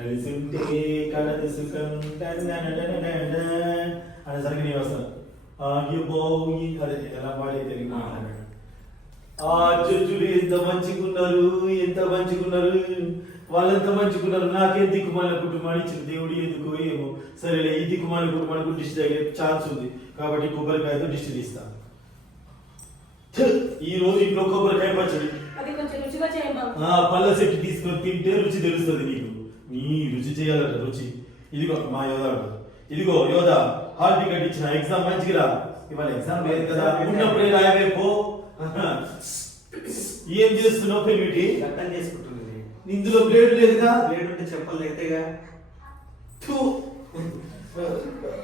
కలిసుంటే కలదు సుఖం అనేసరికి నేను వస్తాను అదే ఎలా పాడే తెలుగు ఆ చర్చులు ఎంత మంచిగున్నారు, ఎంత మంచిగున్నారు, వాళ్ళంత మంచిగున్నారు. నాకే దిక్కుమాల కుటుంబాన్ని ఇచ్చిన దేవుడు ఎందుకు ఏమో. సరేలే, ఈ దిక్కుమాల కుటుంబానికి దిష్టి తగిలే ఛాన్స్ ఉంది కాబట్టి కొబ్బరికాయతో దిష్టి తీస్తాను. ఈ రోజు ఇంట్లో కొబ్బరికాయ పచ్చడి పళ్ళ సెట్ తీసుకొని తింటే రుచి తెలుస్తుంది నీకు. నీ రుచి చేయాలట రుచి. ఇదిగో మా యోధ, ఇదిగో యోధ హాల్ టికెట్ ఇచ్చిన, ఎగ్జామ్ మంచిగా ఇవాళ ఎగ్జామ్ లేదు కదా, ఉన్నప్పుడే రాయవేపో. ఏం చేస్తున్నావు పెళ్ళి అర్థం చేసుకుంటుంది. ఇందులో బ్లేడ్ లేదుగా, బ్లేడ్ ఉంటే చెప్పలు అయితేగా.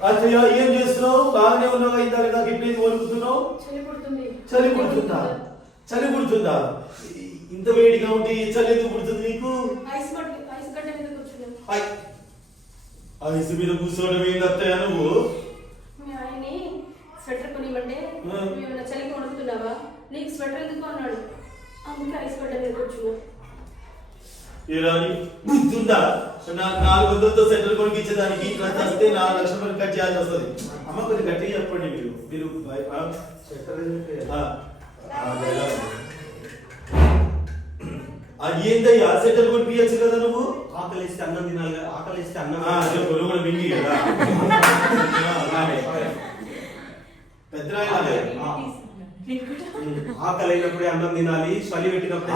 అచ్చయ్య ఏం చేస్తున్నావు? బాగానే ఉన్నావు అయితే నాకు ఇప్పుడు వణుకుతున్నావు. చలి పుడుతుందా? చలి పుడుతుందా? ఇంత వేడిగా ఉంటే చలి ఎందుకు పుడుతుంది నీకు? ఐస్ మీద కూర్చోవడం ఏంది అత్తయ్య నువ్వు? స్వెటర్ కొనివ్వండి, చలికి వణుకుతున్నావా? నీకు స్వెటర్ ఎందుకు అన్నాడు, అందుకే ఐస్ గడ్డ మీద కూర్చున్నా. గుర్తుందా? 400తో సెంటర్ కొనిచ్చేదానికి వస్తే 4 లక్షల రూపాయలు కట్ చేయాల్సి వస్తుంది. అమ్మ కొద్దిగా గట్టిగా చెప్పండి మీరు. ఏందయ్యా సెంటర్ కొనిపించచ్చు కదా నువ్వు? ఆకలిస్తే అన్నం తినాలి, ఆకలిస్తే అన్నం కూడా మింగి కదా పెద్ద ఆకలి అయినప్పుడే అన్నం తినాలి, చలి పెట్టినప్పుడే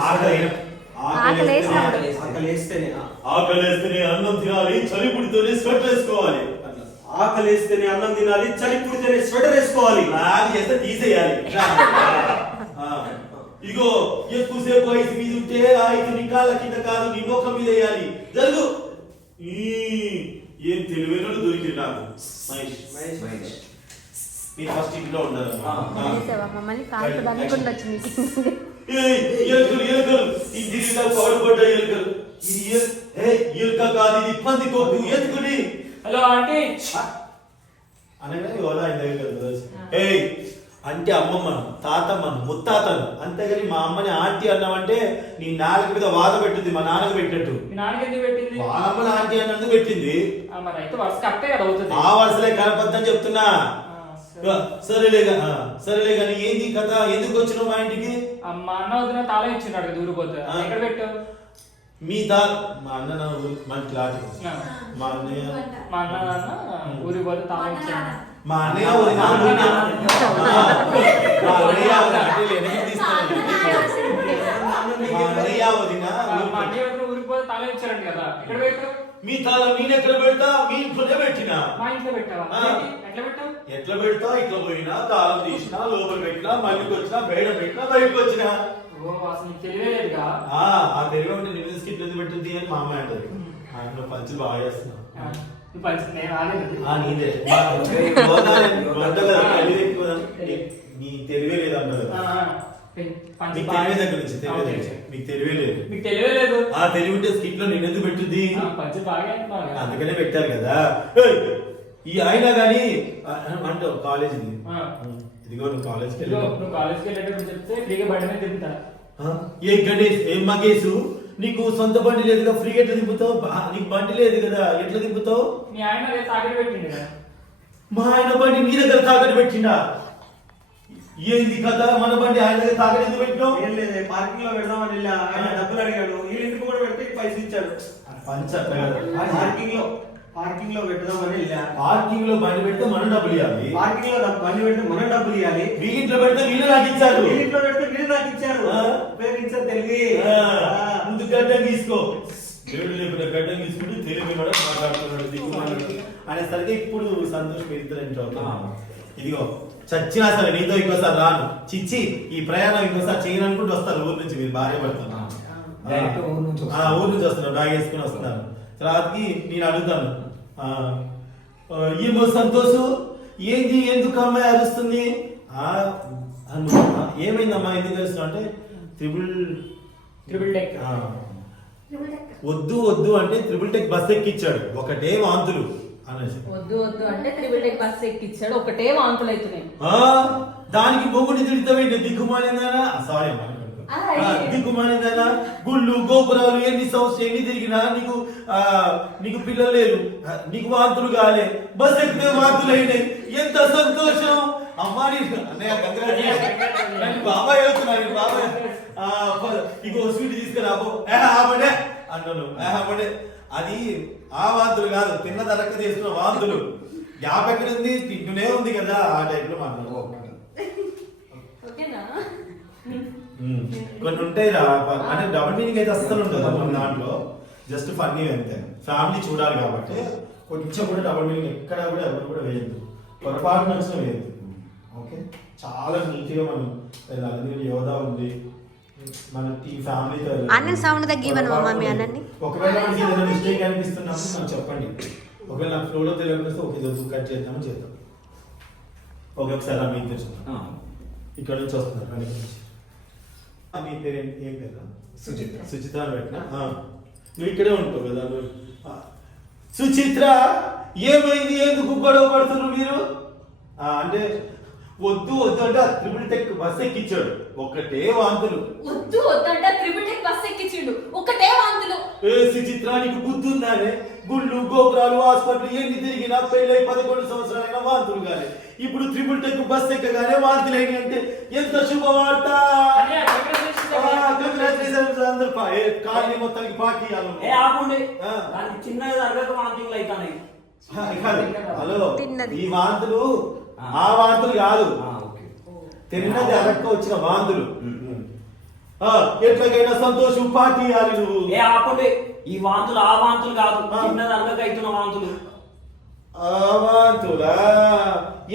ఆకలేస్తేనే అన్నం తినాలి, చలి పుడితేనే స్వెటర్ వేసుకోవాలి. ఆకలేస్తేనే అన్నం తినాలి, చలి పుడితేనే స్వెటర్ వేసుకోవాలి. అది చేస్తే తీసేయాలి. ఇగో ఎక్కువసేపు ఐదు మీద ఉంటే ఐదు నీ కాళ్ళ కింద కాదు, నీ ముఖం మీద వేయాలి. జరుగు. ఏం తెలివైన దొరికింది నాకు. మీరు ఫస్ట్ ఇంట్లో ఉండాలి. ఎలుకలు ఎలుకలు ఇంటిగా పడబడ్డ ఎలుకలు. ఇది ఎలుక కాదు, ఇది పంది కొట్టు ఎత్తుకుని. హలో ఆంటీ అనగానే ఎవరో ఆయన దగ్గర అంటే అమ్మమ్మను, తాతమ్మను, ముత్తాతను. అంతేగాని మా అమ్మని ఆంటీ అన్నామంటే నీ నాలుగు మీద వాద పెట్టింది, మా నాన్నకు పెట్టినట్టు. వాళ్ళ అమ్మని ఆంటీ అన్నందుకు పెట్టింది. ఆ వరుసలే కనపద్దని చెప్తున్నా. సరేలే కానీ ఏంది కథ? ఎందుకు వచ్చినావు మా ఇంటికి? మా అన్న వదిన తాళం ఇచ్చినాడు కదా ఊరిపోతే, ఎక్కడ పెట్టావు? మీ మా అన్న మన క్లాట్. మా అన్నయ్య ఊరికి పోతే తాళం ఇచ్చాడు. మా అన్నయ్య వదిన ఊరికి పోతే తాళం ఇచ్చారంట కదా, ఎక్కడ పెట్టావు? మీ తాళం నేను ఎక్కడ పెడతా? మీ ఇంట్లోనే పెట్టినా. మా ఇంట్లో పెట్టావా? ఎట్లా పెట్టావు? ఎట్లా పెడతా? ఇట్లా పోయినా, తాళం తీసినా, లోపల పెట్టినా, మళ్ళీకి వచ్చినా, బయట పెట్టినా, బయటకు వచ్చినా. అసలు తెలియలేదుగా. ఆ తెలివి ఉంటే నిన్న స్కిట్ ఎందుకు పెట్టింది అని మా అమ్మాయి అంటది. నువ్వు పంచులు బాగా చేస్తున్నావు. నీ తెలివే లేదు అన్నారు. మీకు తెలివే లేదు. ఆ తెలివి ఉంటే స్కిట్ లో నేను ఎందుకు పెట్టింది? అందుకనే పెట్టారు కదా. ఈ అయినా గానీ అంటే కాలేజ్ ఇదిగో నువ్వు కాలేజ్కి వెళ్ళేటప్పుడు చెప్తే ఫ్రీగా బండి మీద తిప్పుతా. ఏ గణేష్, ఏం మగేశు, నీకు సొంత బండి లేదుగా, ఫ్రీగా ఎట్లా దింపుతావు? నీకు బండి లేదు కదా, ఎట్లా దింపుతావు? మీ ఆయన తాకట్టు పెట్టిండు కదా. మా ఆయన బండి మీ దగ్గర తాకట్టు పెట్టిండా? ఏంది కదా? మన బండి ఆయన దగ్గర తాకట్టు ఎందుకు పెట్టినావు? ఏం లేదు, పార్కింగ్ లో పెడదామని వెళ్ళా, ఆయన డబ్బులు అడిగాడు, ఈ ఇంటికి కూడా పెడితే పైసలు ఇచ్చాడు. పార్కింగ్ లో పెడదామని వెళ్ళా. పార్కింగ్ లో బండి పెడితే మనం డబ్బులు ఇవ్వాలి. పార్కింగ్ లో బండి పెడితే మనం డబ్బులు ఇవ్వాలి. మీ ఇంట్లో పెడితే వీళ్ళు నాకు ఇచ్చారు. మీ ఇంట్లో పెడితే వీళ్ళు నాకు ఇచ్చారు. ఉపయోగించారు తెలివి. ముందు గడ్డం తీసుకో. దేవుడు లేకుండా గడ్డం తీసుకుంటే తెలివి కూడా మాట్లాడుతున్నాడు అనేసరికి ఇప్పుడు సంతోష్ మీరు ఇద్దరు ఇంట్లో. ఇదిగో చచ్చినా సరే నీతో ఇంకోసారి రాను. చిచ్చి ఈ ప్రయాణం ఇంకోసారి చేయననుకుంటూ వస్తారు ఊరు నుంచి. మీరు భార్య పడుతున్నారు, ఊరు నుంచి వస్తున్నారు, బ్యాగ్ వేసుకుని వస్తున్నారు. తర్వాతకి నేను అడుగుతాను, ఏమో సంతోష్ ఏంది, ఎందుకు అమ్మాయి అరుస్తుంది? ఏమైందమ్మా, ఎందుకు అరుస్తున్నావు అంటే ట్రిపుల్ టెక్ వద్దు అంటే ట్రిపుల్ టెక్ బస్ ఎక్కిచ్చాడు, ఒకటే వాంతులు అనేసి. వద్దు అంటే ట్రిపుల్ టెక్ బస్ ఎక్కిచ్చాడు, ఒకటే వాంతులు అవుతున్నాయి. దానికి మొగుడి తిడతావేంటి? దిక్కుమాలిందా? సారీ అమ్మా, దిక్కుమానిదైనా గుళ్ళు గోపురాలు ఎన్ని సంవత్సరాలు ఎన్ని తిరిగినా నీకు పిల్లలు లేరు, నీకు వాంతులు కాలే, బస్ ఎక్కితే వాంతులు అయినాయి, ఎంత సంతోషం అమ్మా. అన్నయ్య బాబాయ్ వెళ్తున్నాను, బాబాయ్ ఇగో స్వీట్ తీసుకురాబో ఆపడే అన్నాను. ఆపడే అది ఆ వాంతులు కాదు, తిన్న తరక్క తీసుకున్న వాంతులు. గ్యాప్ ఎక్కడుంది, తింటూనే ఉంది కదా, ఆ టైప్ లో మాట్లాడు. కొన్ని ఉంటాయి రా, అంటే డబుల్ మీనింగ్ అయితే అస్సలు ఉండదు మన దాంట్లో, జస్ట్ ఫన్నీ అంతే. ఫ్యామిలీ చూడాలి కాబట్టి కొంచెం కూడా డబుల్ మీనింగ్ ఎక్కడ కూడా ఎవరు కూడా వేయద్దు, పొరపాటు నచ్చిన వేయద్దు. ఓకే, చాలా నీట్గా మనం వెళ్ళాలి. యోధా ఉంది మన టీ ఫ్యామిలీతో. అన్న సౌండ్ తగ్గివను మమ్మీ అన్నని. ఒకవేళ మనకి ఏదైనా మిస్టేక్ అనిపిస్తున్నప్పుడు నాకు చెప్పండి. ఒకవేళ నాకు ఫ్లోలో తెలియకపోతే ఓకే జబ్బు కట్ చేద్దామని చేద్దాం. ఓకే, ఒకసారి మీకు తెలుసుకుందాం. ఇక్కడ నుంచి వస్తున్నారు. నీ పేరు ఏం పేరు? సుచిత్ర. సుచిత్ర అని పెట్టినా నువ్వు ఇక్కడే ఉంటావు కదా. సుచిత్ర ఏమైంది, ఎందుకు గొడవ పడుతున్నారు మీరు అంటే వద్దు వద్దు అంటే ట్రిపుల్ టెక్ బస్ ఎక్కించాడు, ఒకటే వాంతులు. వద్దు వద్దు అంటే ట్రిపుల్ టెక్ బస్ ఎక్కించాడు, ఒకటే వాంతులు. ఏ సుచిత్ర నీకు బుద్ధి ఉందానే? గుళ్ళు గోపురాలు హాస్పిటల్ ఎన్ని తిరిగినా పెళ్ళై 11 సంవత్సరాలైనా వాంతులు కానీ ఇప్పుడు ట్రిపుల్ టెక్ బస్ ఎక్కగానే వాంతులు అయినాయి అంటే ఎంత శుభవార్త. కాలనీ మొత్తానికి పార్టీ చిన్నగా అరగక వాంతులు అవుతాయి. హలో, ఈ వాంతులు ఆ వాంతులు కాదు, తిన్నది అరక్క వచ్చిన వాంతులు. ఎట్లాగైనా సంతోషం పార్టీ ఇవ్వాలి నువ్వు. ఆపండి, ఈ వాంతులు ఆ వాంతులు కాదు, చిన్నది అరగక అవుతున్న వాంతులు. ఆ వాంతులా?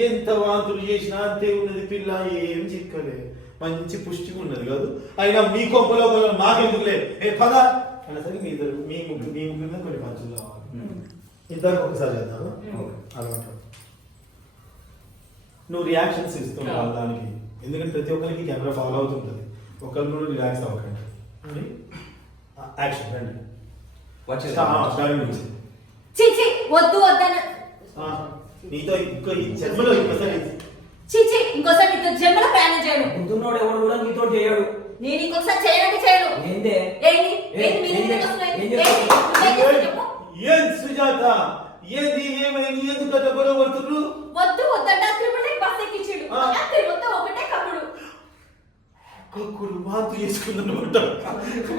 ఎంత వాంతులు చేసినా అంతే ఉన్నది పిల్ల, ఏం చిక్కలే, మంచి పుష్టిగా ఉన్నది కాదు. అయినా మీ కొంపలో మాకెందుకులే, ఏ పద అనేసరికి మీ ఇద్దరు మీ ముగ్గురు కొన్ని పంచులు కావాలి. ఇద్దరు ఒకసారి చేద్దాము అలవాటు. నువ్వు రియాక్షన్స్ ఇస్తున్నావు దానికి, ఎందుకంటే ప్రతి ఒక్కరికి కెమెరా ఫాలో అవుతుంటుంది. ఒకరు కూడా రిలాక్స్ అవ్వకండి. యాక్షన్ రండి. చిచి వద్దు వద్దన నీతో జన్మలో ఇంకోసారి చిచి ఇంకోసారి నీతో జన్మలో ప్రయాణం చేయను. ముందున్నోడు ఎవడు కూడా నీతో చేయడు. నేను ఇంకొకసారి చేయడానికి చేయను. ఏందే ఏంది ఏంది మీ దగ్గరికి వస్తున్నాయి? చెప్పు. ఏం సుజాత, ఏంది ఏమైంది, ఎందుకు అట్లా గొడవ పడుతున్నారు? వద్దు వద్దంట ట్రిపుల్ టెక్ బస్ ఎక్కించాడు, మొత్తం ఒకటే కప్పుడు. కక్కుడు వాంతు చేసుకుందన్నమాట.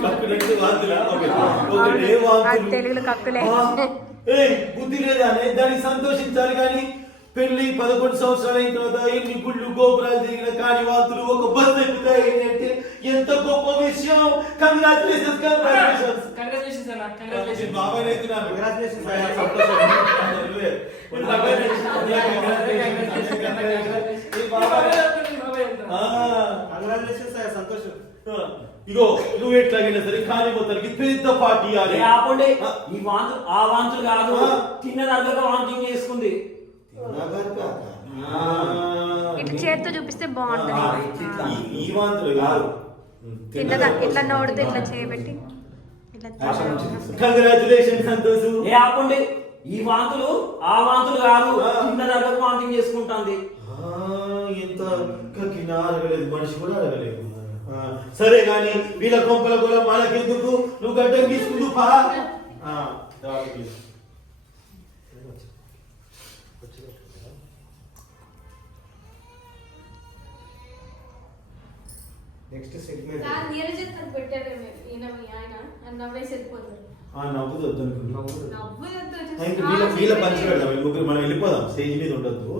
కక్కుడు అంటే వాంతులా? ఒకటే వాంతులు. తెలుగులో కక్కులే. బుద్ధి లేదా? దానికి సంతోషించాలి కానీ పెళ్లి 11 సంవత్సరాలు అయిన తర్వాత ఎన్ని గుళ్ళు గోపురాలు తిరిగిన కానీ వాంతులు ఒక బస్ ఎక్కుతాయి అంటే ఎంత గొప్ప విషయం. Congratulations congratulations. కంగ్రాచులేషన్స్ అన్న, కంగ్రాచులేషన్స్. బాబాయ్ నేర్చుకున్నాను. కంగ్రాచులేషన్స్. సంతోషం. ఇగో నువ్వు ఎట్లాగైనా సరే ఖాళీ మొత్తానికి పెద్ద పార్టీ ఆపండి, ఈ వాంతులు ఆ వాంతులు కాదు, తిన్నది అరగక వాంతింగ్ చేసుకుంది. ఇటు చేతితో చూపిస్తే బాగుంటది. ఈ వాంతులు కాదు, ఇట్లా నోడితే ఇట్లా చేయబెట్టి కంగ్రాచులేషన్ సంతోష్. ఆపండి, ఈ వాంతులు ఆ వాంతులు కాదు, తిన్నది అరగక వాంతింగ్ చేసుకుంటుంది. ఎంత కక్కినా అరగలేదు, మనిషి కూడా అరగలేదు. సరే గాని వీళ్ళ కొంపల కూడా మనకెందుకు, నువ్వు గడ్డం తీసుకుందు పా. నెక్స్ట్ సెగ్మెంట్ నవ్వుదు వీళ్ళ పంచి పెడదాం. ముగ్గురు మనం వెళ్ళిపోదాం, స్టేజ్ మీద ఉండొద్దు.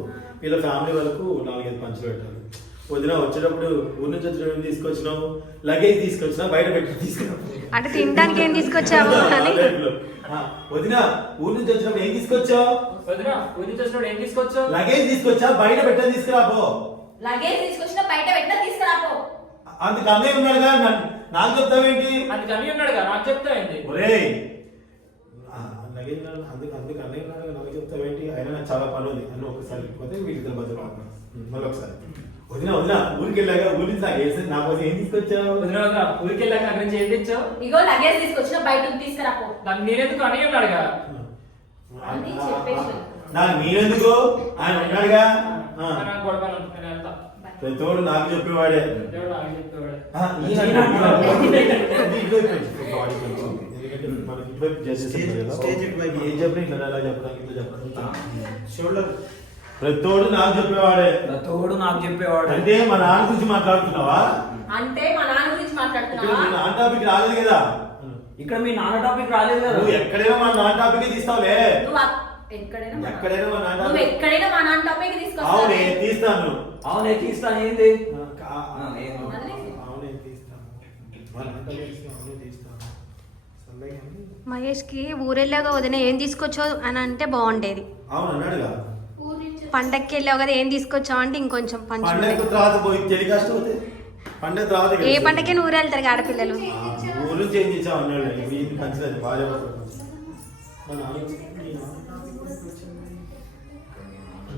వీళ్ళ ఫ్యామిలీ వాళ్ళకు 4-5 పంచులు పెట్టాలి. వదిన వచ్చేటప్పుడు ఊరి నుంచి వచ్చిన ఏం తీసుకొచ్చినావు, లగేజ్ తీసుకొచ్చినా బయట పెట్టి తీసుకున్నావు అంటే తినడానికి ఏం తీసుకొచ్చావు అని. వదిన ఊరి నుంచి వచ్చినప్పుడు ఏం తీసుకొచ్చావు? వదిన ఊరి నుంచి వచ్చినప్పుడు ఏం తీసుకొచ్చావు? లగేజ్ తీసుకొచ్చా, బయట పెట్టని తీసుకురాపో. లగేజ్ తీసుకొచ్చినా బయట పెట్టినా తీసుకురాపో. అందుకు అన్నయ్య ఉన్నాడుగా, నాకు చెప్తావేంటి? అందుకు అన్నయ్య ఉన్నాడుగా, నాకు చెప్తావేంటి? ఒరేయ్ లగేజ్ అందుకు అన్నయ్య ఉన్నాడుగా, నాకు చెప్తావేంటి? అయినా నాకు చాలా పని ఉంది అన్న. ఒకసారి పోతే వీళ్ళిద్దరు బదులు మళ్ళీ ఒకసారి వదిన ఊరికి వెళ్ళాక ఊరి నుంచి నా కోసం ఏం తీసుకొచ్చావు? వదిన ఊరికి వెళ్ళాక అక్కడి నుంచి ఏం తెచ్చావు? ఇగో లగేజ్ తీసుకొచ్చినా బయటకు తీసుకురాపో. దాన్ని నేనెందుకు అన్నయ్య ఉన్నాడుగా. అని చెప్పేసి నాకు మీరెందుకు, ఆయన ఉన్నాడుగా. గొడవ నేను వెళ్తా. ప్రతివాడు నాకు చెప్పేవాడే దేవుడు నాకు చెప్పేవాడు. ప్రతివాడు నాకు చెప్పేవాడే. తోడు నాకు చెప్పేవాడు. అంటే మా నాన్న గురించి మాట్లాడుతున్నావా? అంటే మా నాన్న గురించి ఇక్కడ మాట్లాడుతున్నావా? మీ నాన్న టాపిక్ రాలేదు కదా. ఇక్కడ మీ నాన్న టాపిక్ రాలేదు కదా. నువ్వు ఎక్కడైనా మా నాన్న టాపిక్ తీస్తావులే. నువ్వు ఎక్కడైనా మా నాన్న నువ్వు ఎక్కడైనా మా నాన్న టాపిక్ తీసుకొస్తావు. అవునే తీస్తాను. అవునే తీస్తాను. ఏంది అవునే తీస్తాను. మా నాన్న టాపిక్ అవునే తీస్తాను. సర్లే కానీ. మహేష్ కి ఊరెళ్ళాగా వదిన ఏం తీసుకొచ్చో అని అంటే బాగుండేది. అవును అన్నాడుగా. ఊరి నుంచి పండక్కి వెళ్ళావు కదా ఏం తీసుకొచ్చావు అంటే ఇంకొంచెం పంచు. పండగ తర్వాత పోయి టెలికాస్ట్ అవుతాయి. పండగ తర్వాత ఏ పండగకి ఊరు వెళ్తారు కదా ఆడపిల్లలు. ఊరు చేంజ్ చేసావు అన్నాడు. ఇది మంచిది బాగా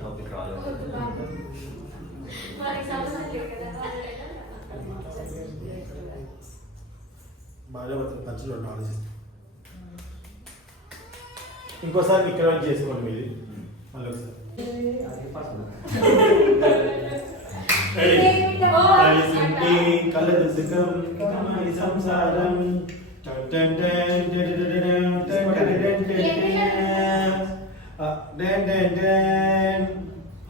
టాపిక్ రాలేదు. వాడికి సంబంధం లేదు కదా. బాగా పంచులో ఆలోచిస్తాను. ఇంకోసారి ఇక్కడ వరకు చేసుకోండి మీది మళ్ళీ ఒకసారి. కలిసుంటే కలదుసుకం కమాయి సంసారం.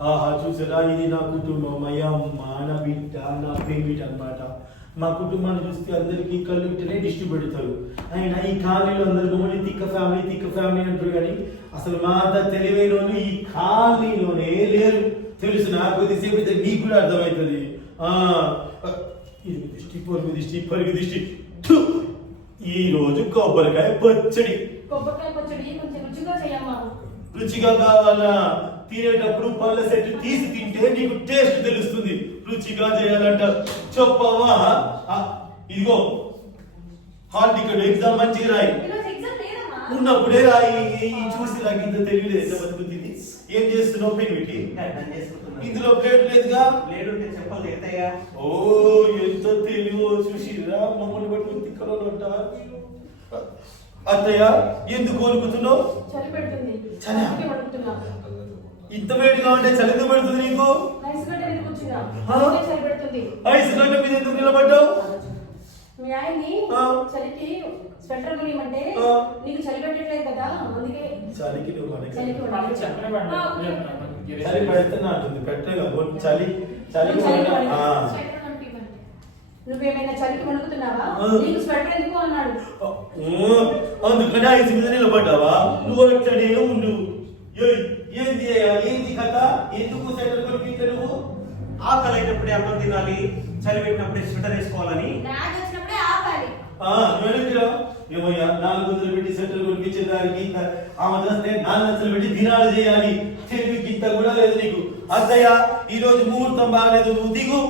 ఆహా చూసారా, ఇది నా కుటుంబం. అయ్యా అమ్మ, నా బిడ్డ, నా ప్రేమిట అన్నమాట. మా కుటుంబాన్ని చూస్తే అందరికి కళ్ళు ఇట్టనే దిష్టి పెడతారు. అయినా ఈ కాలనీలో అందరు తిక్క ఫ్యామిలీ అంటారు. కానీ అసలు మా అంత తెలివైన వాళ్ళు ఈ కాలనీలోనే లేరు. తెలుసు నాకు కొద్దిసేపు అయితే నీకు కూడా అర్థమవుతుంది. పొరుగు దిష్టి. ఈ రోజు కొబ్బరికాయ పచ్చడి. కొబ్బరికాయ పచ్చడి కొంచెం రుచిగా చేయమ్మా. రుచిగా కావాలా? తినేటప్పుడు పళ్ళ సెట్ తీసి తింటే నీకు టేస్ట్ తెలుస్తుంది. రుచిగా చేయాలంట. చెప్పవా? ఇదిగో హాల్ టికెట్ ఎగ్జామ్ మంచిగా రాయి. ఈరోజు ఎగ్జామ్ లేదమ్మా. ఉన్నప్పుడే రాయి. చూసి నాకు ఇంత తెలియలేదు. ఎంత బతుకుతుంది. ఏం చేస్తున్నావు పెన్విటి? ఇందులో ప్లేట్ లేదుగా. చెప్పాలి ఎత్తయ్యా. ఓ ఎంత తెలివో చూసిరా. మమ్మల్ని పట్టుకుని తిక్కరోళ్ళంట. అత్తయ్య ఎందుకు కోరుకుతున్నావు? చలి పెడుతుంది. చలి? అందుకే పడుకుతున్నా. ఇంత వేడిగా ఉంటే చలి ఎందుకు పెడుతుంది నీకు? ఐస్ గడ్డ ఎందుకు వచ్చినా? ఆ? అందుకే చలి పెడుతుంది. ఐస్ గడ్డ మీద ఎందుకు నిలబడ్డావు? మీ ఆయన్ని ఆ? చలికి స్వెటర్ కొనియమంటే ఆ? నీకు చలి పెట్టట్లేదు కదా, అందుకే చలికి నువ్వు మనకి చలికి నాకు పడుతుంది. చెప్పనే పడ్డా. ఆ, ఓకే. చలి పెడుతున్నా అంటుంది. పెట్టగా చలి చలి నువ్వు చలికి ఆ. పడుతుంది. స్వెటర్ కొనిపివ్వండి. నువ్వేమైనా చలికి వణుకుతున్నావా? ఆ. నీకు స్వెటర్ ఎందుకు అన్నాడు. అందుకని ఐస్ మీద నిలబడ్డావా? నువ్వు అక్కడే ఉండు. ఏంది కథ? ఎందుకు సెంటర్ కొనిపించా నువ్వు? ఆకలి అయినప్పుడే అన్నం తినాలి, చలి పెట్టినప్పుడే స్వెటర్ వేసుకోవాలని. రాజు వచ్చినప్పుడే ఆపాలి. వెనక్కిరా. ఏమయ్యా 400 పెట్టి సెంటర్ కొనిపించే దానికి ఆమె వస్తే 400 పెట్టి దినాలు చేయాలి. తెలివికి ఇంత కూడా లేదు నీకు. అత్తయ్య ఈ రోజు ముహూర్తం బాగలేదు, నువ్వు దిగు.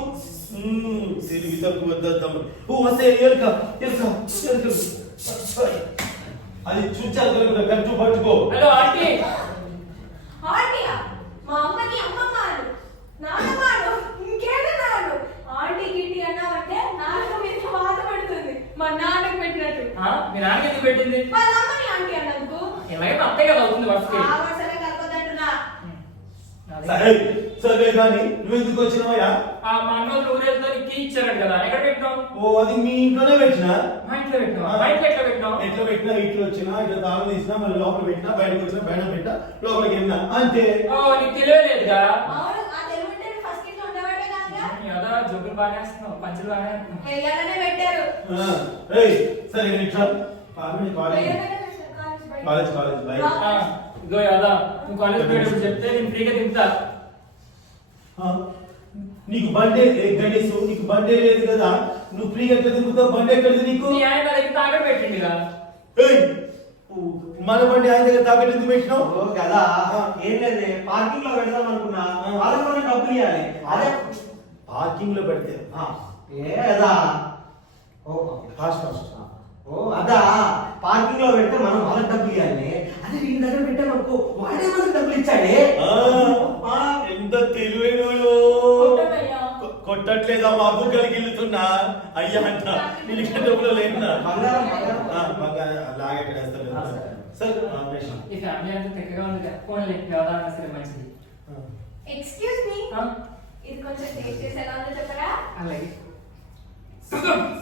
తెలివి తక్కువ వద్దాం. వస్తే ఎలుక అది చుచ్చాలి కట్టు పట్టుకో. Hello aunty. ఆంటీయా? మా అమ్మకి అమ్మమ్మాడు, నాన్నమాడు, ఇంకేదన్నాడు. ఆంటీ గిట్టి అన్నావంటే నాన్న మీద బాధపడుతుంది. మా నాన్నకు పెట్టినట్టు. మీ నాన్నకి ఎందుకు పెట్టింది? వాళ్ళ అమ్మని ఆంటీ అన్నందుకు. ఎలాగైనా అత్తే కదా అవుతుంది వరుసకి. ఆ వరుసలే కలపదంటున్నా. సరే కానీ నువ్వు ఎందుకు వచ్చినావయ్యా? మా అన్నోళ్ళు ఊరేళ్ళతో కీ ఇచ్చారు కదా, ఎక్కడ పెట్టినావు? అది మీ ఇంట్లోనే పెట్టినా. మా ఇంట్లో పెట్టినావా? మా ఇంట్లో ఎట్లా పెట్టినావు? ఎట్లా పెట్టినా ఇట్లా వచ్చినా ఇట్లా తాళం తీసినా మళ్ళీ లోపల పెట్టినా బయటకు వచ్చినా బయట పెట్టా లోపలికి వెళ్ళినా అంతే. నీకు తెలియలేదుగా. అవును, ఆ తెలుగుంటే ఫస్ట్ ఇట్లా ఉండేవాడే కాదుగా. అదా జబ్బులు బాగా వేస్తున్నావు, పంచులు బాగా వేస్తున్నావు. ఎయ్యాలనే పెట్టారు. సరే ఇట్లా కాలేజ్ బయట ఇదో యాదా, నువ్వు కాలేజ్ పోయేటప్పుడు చెప్తే నేను ఫ్రీగా తింటా. నీకు బండి గణేష్, నీకు బండి లేదు కదా, నువ్వు ఫ్రీగా ఎట్లా తిరుగుతావు? బండి ఎక్కడిది నీకు? నీ ఆయన నా దగ్గర తాగడ పెట్టిండిగా. మన బండి ఆయన దగ్గర తాకట్టు ఎందుకు పెట్టినావు? కదా ఏం లేదు, పార్కింగ్ లో పెడదాం అనుకున్నా. వాళ్ళకి మనం డబ్బులు ఇవ్వాలి. అదే పార్కింగ్ లో పెడితే అదా ఫాస్ట్ అదా పార్కింగ్ లో పెడితే మనం వాళ్ళకి డబ్బులు ఇవ్వాలి. అదే వీళ్ళ దగ్గర పెట్టామనుకో వాడే మనకు డబ్బులు ఇచ్చాడే. ఎంత తెలివైన కొట్టట్లేదా? మా బుగ్గలకి వెళ్తున్నా అయ్యా అంట వీళ్ళకి డబ్బులు లేకున్నా లాగెక్కడ ఈ ఫ్యామిలీ అంతా తెక్కగా ఉంది. ఫోన్ లెక్క కదా సరే మంచిది. ఎక్స్క్యూజ్ మీ, ఇది కొంచెం టేస్ట్ చేసి ఎలా ఉందో చెప్పరా? అలాగే.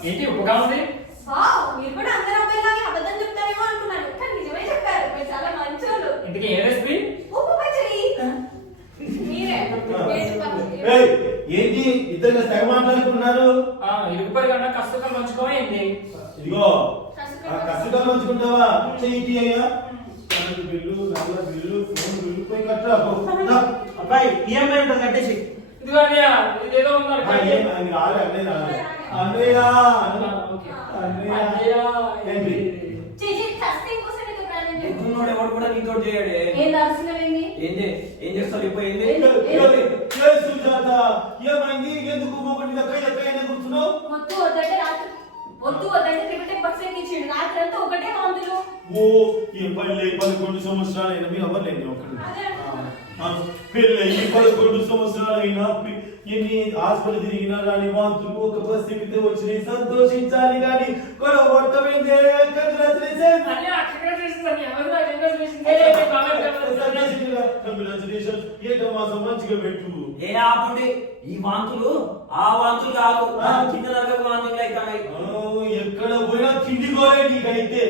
ఏంటి ఉప్పుగా ఉంది? వావ్, మీరు కూడా అందరూ అబ్బాయిలాగే అబద్ధం చెప్తారేమో అనుకున్నాను, కానీ నిజమే చెప్పారు. మీరు చాలా మంచోళ్ళు. ఇంటికి ఏ రెసిపీ? ఉప్పు పచ్చడి. మీరే ఏయ్, ఏంటి ఇద్దరు తెగ మాట్లాడుకున్నారు? ఇరుగుపరి కన్నా కష్టం మంచుకోమైంది. ఇదిగో ఆ కష్టంగా పంచుకుంటావా? చెయ్యి అయ్యా, కరెంటు బిల్లు, నల్ల బిల్లు, ఫోన్ బిల్లు పోయి కట్టరా. అబ్బాయి ఈఎంఐ ఉంటుంది కట్టేసి. ఇదిగో అన్నయ్య, ఇదేదో ఉన్నారు అన్నయ్య ఓకే. అన్నయ్య ఏంటి? ఎత్తున్నోడు ఎవడు కూడా నీతో చేయడే. ఏం దాల్సినవేంది? ఏం చేస్తావు ఇప్పుడు? ఏ సుజాత, ఏమైంది? ఎందుకు మొగుడి మీద కై కూర్చున్నావు? వద్దు వద్దంటే రాత్రి వద్దు వద్దంటే త్రిపిటక్ బక్స్ ఎక్కించిండు. రాత్రి అంతా ఒకటే వాంతులు. ఓ ఈ 11 సంవత్సరాలైనా మీరు అవ్వలేదు ఒకటి. అదే పెళ్ళి 11 సంవత్సరాలైనా ఎన్ని హాస్పిటల్ తిరిగినా కానీ వాంతులు ఒక బస్ ఎక్కితే వచ్చినాయి. సంతోషించాలి కానీ గొడవ పడతామైందే. అన్నయ్య, అక్కడ చేసింది అన్నయ్య. ఎవరు నాకు ఇంకా చేసింది? కంగ్రాచులేషన్. ఏంటమ్మా మంచిగా పెట్టు. ఏ ఆపుండి, ఈ వాంతులు ఆ వాంతులు కాదు, కింద నరక వాంతులు అవుతాయి. ఎక్కడ పోయినా తిండి కోరే నీకైతే.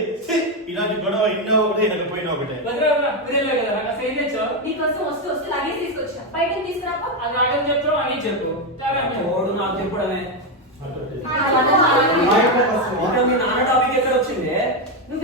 ఇలాంటి గొడవ ఇన్నా ఒకటే పోయినా ఒకటే. వదిలే వదిలే, వదిలే కదా నాకు అసలు ఏం తెచ్చావు? నీకోసం వస్తూ వస్తూ లగేజ్ తీసుకొచ్చా. బయటకు తీసుకురాపో. అది అడగని చెప్తావు, అని చెప్పు. చాలా అన్నయ్య. ఓడు నాకు చెప్పడమే. నువ్వు మీ నాన్న టాపిక్ ఎక్కడ వచ్చింది?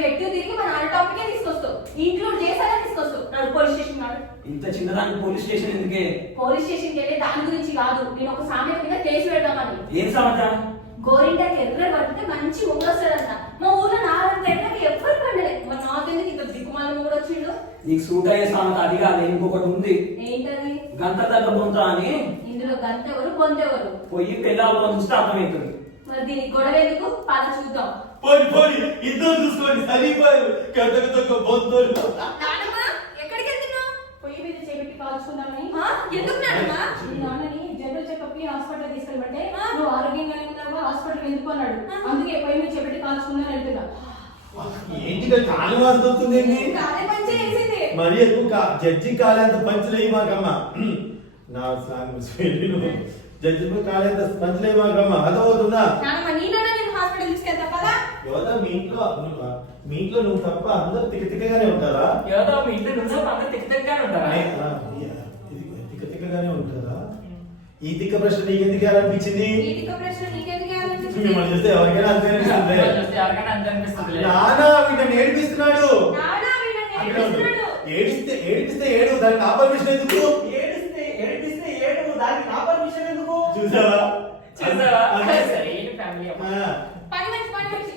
ఎటు తిరిగి మా నాన్న టాపికే తీసుకొస్తావు. ఇంక్లూడ్ చేసాగా తీసుకొస్తావు. నన్ను పోలీస్ స్టేషన్ నాడు. ఇంత చిన్నదానికి పోలీస్ స్టేషన్ ఎందుకే? పోలీస్ స్టేషన్కి వెళ్ళి దాని గురించి కాదు, నేను ఒక సామెత మీద కేసు పెడదామని. ఏం సమాచారం? గోరింటాకి ఎర్ర పడితే మంచి మొగుడు వస్తాడంట. మా ఊర్లో నాలుగు ఎర్రకి ఎవ్వరు పండలేదు. మరి నాకెందుకు ఇంత దిక్కుమాల మొగుడు వచ్చిండు? నీకు సూట్ అయ్యే సామెత అది కాదు, ఇంకొకటి ఉంది. ఏంటది? గంట దగ్గర బొంత అని. ఇందులో గంట ఎవరు పొందెవరు? పోయి పెళ్ళాలో చూస్తే అర్థమవుతుంది. మరి దీనికి గొడవ ఎందుకు? పద చూద్దాం. పోయి పోయి ఇద్దరు చూసుకోండి, సరిపోయారు. కథకు బొంతోళ్ళు. నాన్నమ్మ, ఎక్కడికి వెళ్తున్నావు? పొయ్యి మీద చేపెట్టి కాల్చుకుందామని. ఎందుకు నాన్నమ్మ? మీ నాన్నని జనరల్ చెకప్ కి హాస్పిటల్ తీసుకెళ్ళబట్టే నువ్వు ఆరోగ్యంగానే ఉన్నావా, హాస్పిటల్ ఎందుకు అన్నాడు. అందుకే పొయ్యి మీద చేపెట్టి కాల్చుకుందాని వెళ్తున్నా. ఏంటి కాలు వాడుతుంది? అదే పని చేసింది. మరి ఎక్కువ జడ్జి కాలేంత పంచులు వేయమాకమ్మా. నా జడ్జి కాలేంత పంచులు వేయమాకమ్మా. అర్థమవుతుందా? నాన్నమ్మ, నీళ్ళన్నా నేను హాస్పిటల్ తీసుకెళ్తా పదా. యువత మీ ఇంట్లో నువ్వు తప్ప అందరు తిక్కగానే ఉంటారా? ఏదో మీ ఇంటి నుంచి అందరూ తిక్కగానే ఉంటారా? తిక్కగానే ఉంటారా? ఈ తిక్క ప్రశ్న నీకు ఎందుకు అనిపించింది? ఈ దిక్కు ప్రశ్న నీకెందుకు అనిపించింది? మిమ్మల్ని చూస్తే ఎవరికైనా అంతే అనిపిస్తుంది. ఎవరికైనా అంతే అనిపిస్తుంది. నానా వీళ్ళని నేర్పిస్తున్నాడు. నాన్న వీళ్ళని నేర్పిస్తున్నాడు. ఏడిపిస్తే ఏడు, దానికి నా పర్మిషన్ ఎందుకు? ఏడిపిస్తే ఏడు, దానికి నా పర్మిషన్ ఎందుకు? చూసావా? చూసావా? అదే. సరే, ఏంటి ఫ్యామిలీ అమ్మ? పని మనిషి.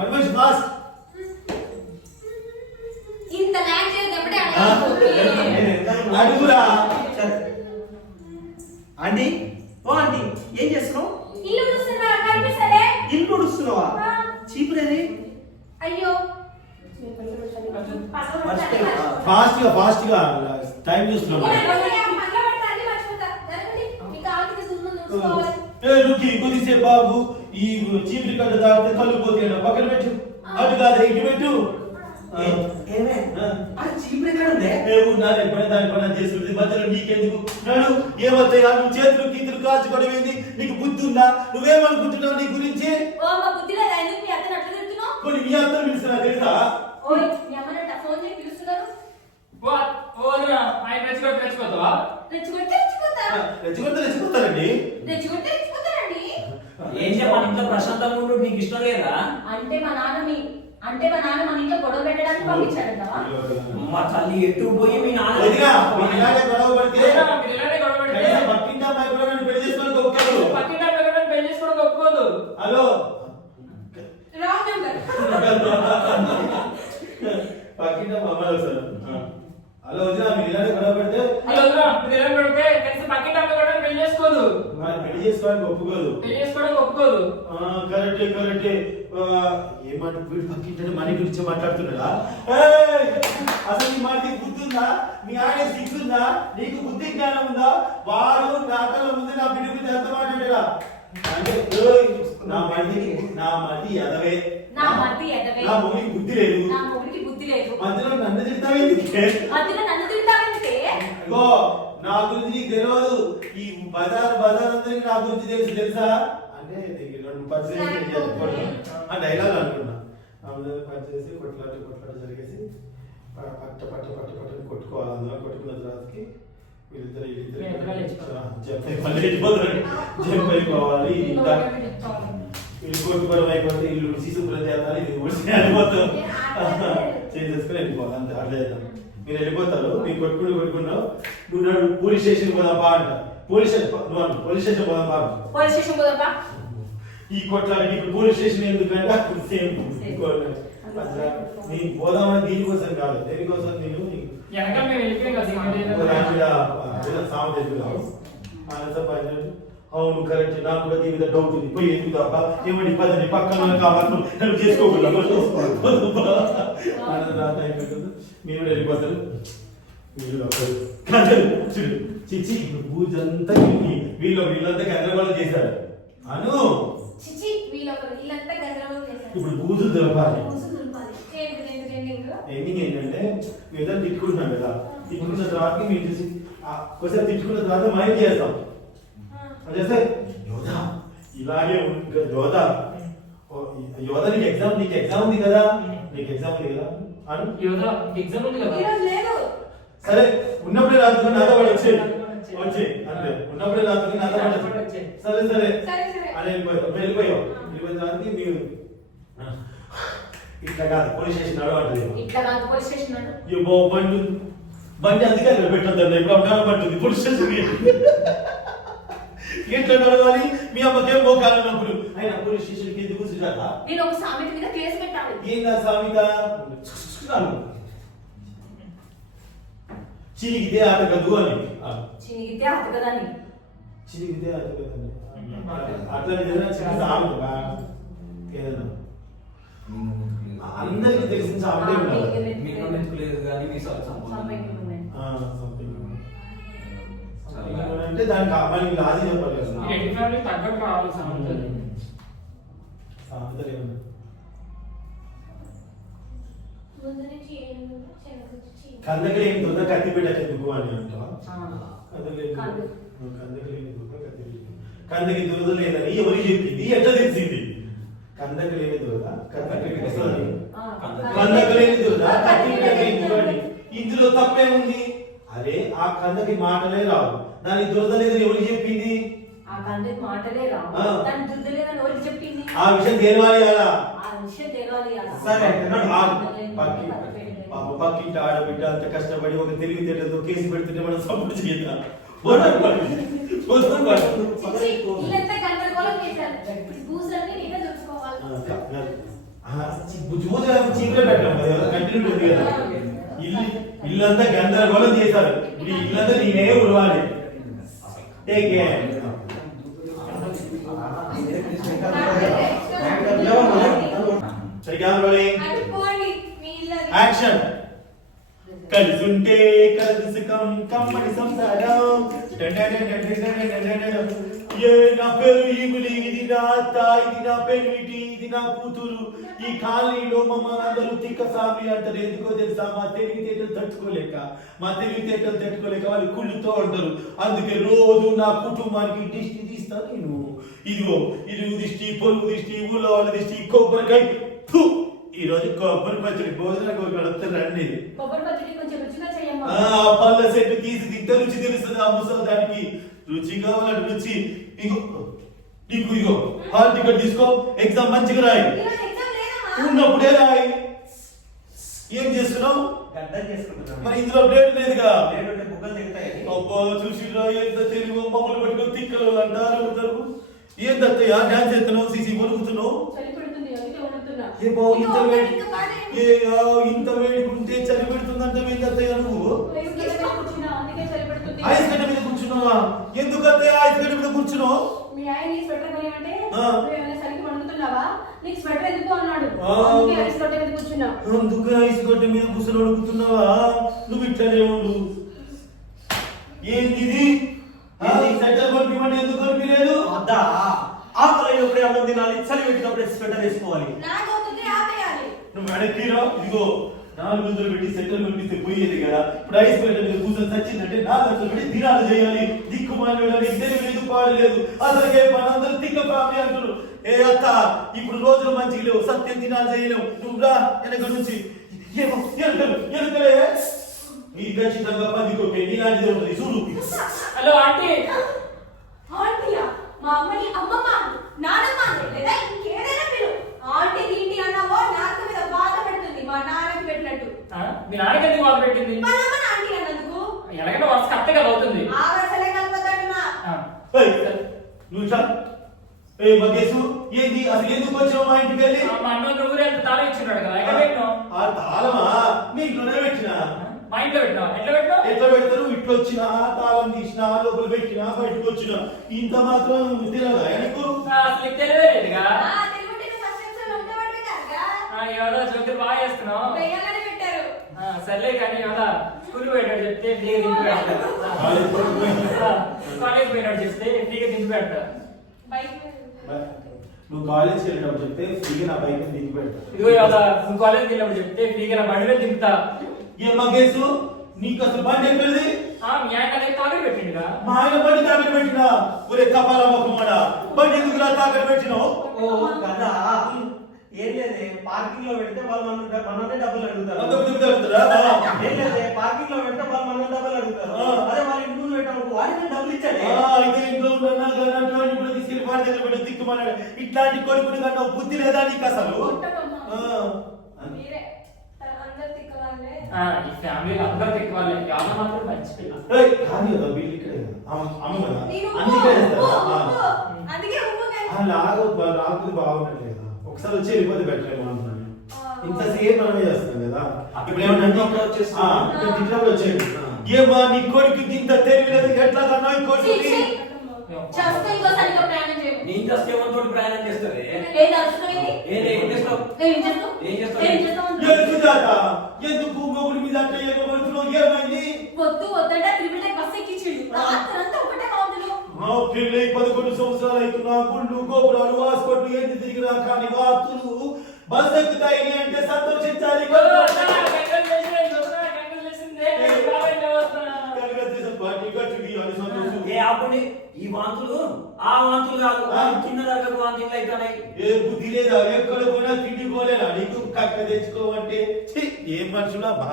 Permission boss. ఇంత ల్యాగ్ చేయదు ఎప్పుడే అడుగురా. ఆంటీ, ఓ ఆంటీ, ఏం చేస్తున్నావు? ఇల్లు చూస్తున్నా కనిపిస్తలే. ఇల్లు ఉడుస్తున్నావా? చీపురేది? అయ్యో ఫాస్ట్ గా టైం చూస్తున్నాం. కొద్దిసేపు బాబు, ఈ చీపురి కట్ట తాగితే కళ్ళు పోతే పక్కన పెట్టు. అటు కాదు, ఇటు పెట్టు. ఏమే అది చీపురు ఎక్కడ ఉంది? దాని పని చేస్తుంది. మధ్యలో నీకెందుకు? నాడు ఏమవుతాయా? నువ్వు చేతులు గీతులు కాల్చుకోవడం నీకు బుద్ధి ఉందా? నువ్వేమనుకుంటున్నావు నీ గురించి? కొన్ని మీ అర్థం పిలుస్తున్నా తెలుసా? ఆయన రెచ్చిపోతావా? రెచ్చిపోతారండి. ఏం చెప్పాలి? ఇంట్లో ప్రశాంతంగా ఉండు, నీకు ఇష్టం లేదా? అంటే మా నాన్న మన ఇంట్లో గొడవ పెట్టడానికి పంపించాడంటావా? మా తల్లి ఎటు పోయి మీ నాన్న వదినా, మీ ఇలాగే గొడవ పడితే ఇలానే గొడవ పెడితే కనీసం పక్కింటి అమ్మాయి కూడా నన్ను పెళ్లి చేసుకోవడానికి ఒప్పుకోదు. పక్కింటి ఆమె కూడా పెళ్లి చేసుకోవడం ఒప్పుకోదు. Hello, wrong number. పక్కింటి అమ్మాయి సార్. హలో వదినా, మీరు ఇలాగే గొడవ పెడితే అలా వదినా, మీరు ఇలా పెడితే కనీసం పక్కింటి ఆమె కూడా పెళ్లి చేసుకోదు. మరి పెళ్లి చేసుకోవడానికి ఒప్పుకోదు. పెళ్లి చేసుకోవడం ఒప్పుకోదు. కరెక్టే. ఏమంటే వీడు పక్కింటే మనీ గురించి మాట్లాడుతున్నాడా? అసలు నీ మాట బుద్ధి ఉందా? మీ ఆయన సిగ్గుందా? నీకు బుద్ధి జ్ఞానం ఉందా? వాడు నా కళ్ళ ముందు నా బిడ్డ గురించి ఎంత మాట్లాడాడా? అంటే నా మతి ఎదవే, నా మతి ఎదవే, నా మొగుడికి బుద్ధి లేదు, నా మొగుడికి బుద్ధి లేదు. మధ్యలో నన్ను తిడతావేందుకే? మధ్యలో నన్ను తింటావంటే ఇగో నా గురించి నీకు తెలియదు. ఈ బజార్ అందరికి నా గురించి తెలుసా అంటే రెండు పర్చేసి ఆ డైలాగ్ అనుకున్నా. పర్చేసి కొట్లాట జరిగేసి పట్ట కొట్టుకోవాలి. అందులో కొట్టుకున్న తర్వాతకి వెళ్ళిపోవాలి. ఇల్లు కొట్టుకోవడం అయిపోతే ఇల్లు శిశుభ్రం చేయాలి. ఇది అయిపోతాం చేసేసుకుని వెళ్ళిపోవాలి. అంతే అట్లా చేద్దాం. మీరు వెళ్ళిపోతారు. మీరు కొట్టుకున్నావు. నువ్వు పోలీస్ స్టేషన్ పోదాపా అంట. పోలీస్ స్టేషన్ పోదాపా. ఈ కొట్లాడికి ఇప్పుడు పోలీస్ స్టేషన్ ఎందుకంటే అప్పుడు సేమ్ నేను పోదామని దీనికోసం కాదు. దేనికోసం నేను అవును కరెక్ట్. నాకు కూడా దీని మీద డౌట్ ఉంది. పోయి ఎందుకు తప్ప ఏమని పదండి పక్కన కావాలి నన్ను చేసుకోకుండా మీరు వెళ్ళిపోతారు. చిచ్చి ఇప్పుడు పూజంతా వీళ్ళంతా గందరగోళం చేశారు. అను ఇప్పుడు బూజు దొరకాలి. ఎండింగ్ ఏంటంటే ఏదైనా తిట్టుకుంటున్నాం కదా. తిట్టుకున్న తర్వాత మీరు చూసి ఒకసారి తిట్టుకున్న తర్వాత మైండ్ చేస్తాం. చేస్తే యోధా ఇలాగే యోధ నీకు ఎగ్జామ్ ఉంది కదా. అను సరే ఉన్నప్పుడే రాత్రి నాతో పాటు వచ్చే అంతే. ఉన్నప్పుడే రాత్రి నాతో పాటు సరే అని వెళ్ళిపోయావు. వెళ్ళిపోయిన తర్వాత మీరు ఇట్లా కాదు పోలీస్ స్టేషన్ బండి అందుకే పెట్టద్దండి. ఇప్పుడు అమ్మాయి పట్టుంది పోలీస్ స్టేషన్ ఎట్లా నడవాలి. మీ అమ్మకేం పోకాలన్నప్పుడు ఆయన పోలీస్ స్టేషన్కి ఎందుకు సుజాత ఏందా సామెత చినిగితే ఆట కదు అని చినిగితే ఆట కదని అట్లా సామెత ఏదన్నా అందరికి తెలిసిన సామెతే అంటే దానికి అమ్మాయికి లాజీ చెప్పాలి కదా. సామెతలు ఏమన్నా కందకలు ఏం దొరక కత్తి పెట్ట ఎందుకు అని అంటావా? కందకి దురద లేదని ఎవరు చెప్పింది? ఎట్లా తెలిసింది? కందకలేని దురద కందకలేని దురద ఇందులో తప్పే ఉంది. అరే ఆ కందకి మాటలే రావు. దానికి దురద లేదని ఎవరు చెప్పింది? ఆ విషయం తెలవాలి కదా. సరే పక్కింటి ఆడబిడ్డ అంత కష్టపడి ఒక తెలివితేటలతో కేసు పెడుతుంటే మనం సపోర్ట్ చేద్దాం. చీకలో పెట్టాం కంటిన్యూ కదా. ఇల్లంతా గందరగోళం చేశారు. ఇప్పుడు ఇల్లంతా నేనే ఉడవాలి. Take care. యాక్షన్. కలిసుంటే కలుసుకం కమ్మడి సంసారం. ఏ నా పేరు ఈగులి, ఇది నా అత్త, ఇది నా పెనిమిటి, ఇది నా కూతురు. ఈ కాలనీలో మమ్మల్ని అందరూ తిక్క సామి అంటారు. ఎందుకో తెలుసా? మా తెలివితేటలు తట్టుకోలేక వాళ్ళు కుళ్ళుతో అంటారు. అందుకే రోజు నా కుటుంబానికి దిష్టి తీస్తాను నేను. ఇదిగో ఇరుగు దిష్టి, పొరుగు దిష్టి, ఊళ్ళో వాళ్ళ దిష్టి, కొబ్బరికాయ. ఈ రోజు కొబ్బరి పచ్చడి భోజనం రండి. పళ్ళ సెట్టు తీసి తింటే రుచి తెలుస్తుంది. ఆ ముసలి దానికి రుచి కావాలంటే రుచి. ఇగో హాల్ టికెట్ తీసుకో. ఎగ్జామ్ మంచిగా రాయి. ఉన్నప్పుడే రాయి. ఏం చేస్తున్నావు? మరి ఇందులో బ్లేడ్ లేదుగా. అబ్బా చూసిరా ఎంత తెలుగు. మమ్మల్ని పట్టుకొని తిక్కలు అంటారు. ఏం తత్తయ్యా డాన్స్ చేస్తున్నావు? సీసీ వణుకుతున్నావు. ఇంత వేడుకుంటే చలి పెడుతుందంటే ఏందత్తయ్యా నువ్వు? ఐస్ గడ్డ మీద కూర్చున్నావా? ఎందుకు అత్తయ్య ఐస్ గడ్డ మీద కూర్చున్నావు? అందుకు ఐస్ గడ్డ మీద కూర్చొని అడుగుతున్నావా? నువ్వు ఇట్లనే ఉండు. ఏంది సెటర్ పంపిమంటే ఎందుకు పంపిలేదు? అద్దా ఆకలైనప్పుడే అన్నం తినాలి, చలి పెట్టినప్పుడే స్వెటర్ వేసుకోవాలి. నువ్వు వెనక్కిరా. ఇదిగో నా 400 పెట్టి సెంటర్ పంపిస్తే పోయేది కదా. ఇప్పుడు ఐస్ ప్లేట్ మీద కూర్చొని చచ్చిందంటే 400 పెట్టి దినాలు చేయాలి. దిక్కుమాలి తెలియలేదు పాడలేదు. అసలుకే మనందరూ తిక్క ఫ్యామిలీ అంటున్నారు. ఏ అత్త ఇప్పుడు రోజులు మంచిగా లేవు, సత్యం దినాలు చేయలేవు. నువ్వు రా వెనక నుంచి. ఏమో ఎలుకలే నీ ఖచ్చితంగా పందికొకే నీలాంటిది ఉంటుంది చూడు. Hello aunty. ఆంటీయా? మా అమ్మని అమ్మమ్మ నానమ్మ లేదా ఇంకేదైనా మీరు ఆంటీ ఏంటి అన్నావో నాకు మీద బాధ పెడుతుంది. మా నాన్నకి పెట్టినట్టు. మీ నాన్నకి ఎందుకు బాధ పెట్టింది? మా అమ్మ ఆంటీ అన్నందుకు ఎలాగైనా వరుస కరెక్ట్ గా అవుతుంది. ఆ వరుసలే కలపదన్నా. నువ్వు చా ఏ మగేసు ఏంది అసలు ఎందుకు వచ్చావు మా ఇంటికి వెళ్ళి? మా అన్న ఊరే తాళం ఇచ్చినాడు కదా, ఎక్కడ పెట్టినావు? ఆ తాళమా మీ ఇంట్లోనే పెట్టినా. మా ఇంట్లో పెట్టినావు? ఎట్లా పెట్టినావు? ఎట్లా పెడతారు? ఇట్లా వచ్చినా తాళం తీసినా లోపల పెట్టినా బయటకు వచ్చినా ఇంత మాత్రం తెలియదా నీకు? అసలు తెలియలేదుగా. తెలుగుంటే ఫస్ట్ టైం ఉండేవాడు కదా. ఎవరో జోకులు బాగా చేస్తున్నావు. వేయాలని పెట్టారు. సర్లే కానీ ఎవరా స్కూల్ పోయినాడు చెప్తే ఫ్రీగా దింపి పెడతా. కాలేజ్ పోయినాడు చెప్తే ఫ్రీగా దింపి పెడతా. బైక్ నువ్వు కాలేజ్కి వెళ్ళినప్పుడు చెప్తే ఫ్రీగా నా బైక్ దిగి పెడతా. ఇదిగో ఎవరా నువ్వు కాలేజ్కి వెళ్ళినప్పుడు చెప్తే ఫ్రీగా నా బండి మీద దింపుతా. ఏ మగేసు నీకు అసలు బండి ఎక్కడిది? మీ ఆయన అదే తాగడి పెట్టిండుగా. మా ఆయన బండి తాకట్టు పెట్టినా. ఒరే కపాల మొక్కమాడ బండి ఎందుకు తాకట్టు పెట్టినావు? ఓ కదా ఏం లేదే, పార్కింగ్ లో పెడితే వాళ్ళు మనల్ని డబ్బులు అడుగుతారు. ఏం లేదే, పార్కింగ్ లో పెడితే వాళ్ళు మనల్ని డబ్బులు అడుగుతారు. అదే వాళ్ళ ఇంటి ముందు పెట్టాము వాడికి డబ్బులు ఇచ్చాడే. అయితే ఇంట్లో ఉన్నా కూడా తీసుకెళ్ళి వాడి దగ్గర పెట్టి దిక్కుమన్నాడు. ఇట్లాంటి కొడుకుని కన్నా బుద్ధి లేదా నీకు అసలు? మీరే అందరు తిక్కవాళ్ళే. ఈ ఫ్యామిలీలో అందరూ తిక్కవాళ్ళే. యాద మాత్రం మంచి పిల్ల. కాదు కదా వీళ్ళు ఇక్కడే కదా అమ్మ కదా నేను అందుకే అందుకే రాకపోతే బాగున్నట్లేదు. ఒకసారి వచ్చి వెళ్ళిపోతే బెటర్ ఏమో అంటున్నాను. ఇంతసేపు మనమే చేస్తున్నాం కదా. ఇప్పుడు ఏమంటే ఇక్కడ వచ్చేయండి. ఏమా నీ కొడుకు ఇంత తెలియలేదు ఎట్లా కన్నా కొడుకు చేస్తే ఇంకోసారి ప్రయాణం చేయము. నేను చేస్తే ఏమంతో ప్రయాణం చేస్తారే? లేదు అరుస్తున్నావు. ఏం చేస్తావు? ఎందుకు మొగుడి మీద అట్లా ఏమవుతున్నావు? ఏమైంది? వద్దు వద్దంటే త్రిబుల్ బస్ ఎక్కించిండు. రాత్రంతా ఒకటే బాగుంది. 11 సంవత్సరాలు అవుతున్నా. గుళ్ళు గోపురాలు హాస్పిటల్ ఏంటి తిరిగినా కానీ వార్తలు బస్ ఎక్కుతాయి అంటే సంతోషించాలి. ఈ వాంతులు ఆ వాంతులు కాదు, చిన్న దగ్గర వాంతులు అవుతున్నాయి. ఏ బుద్ధి లేదా? ఎక్కడ పోయినా తిండి పోలేనా నీకు? కక్క తెచ్చుకోమంటే ఏం మనుషులా బా.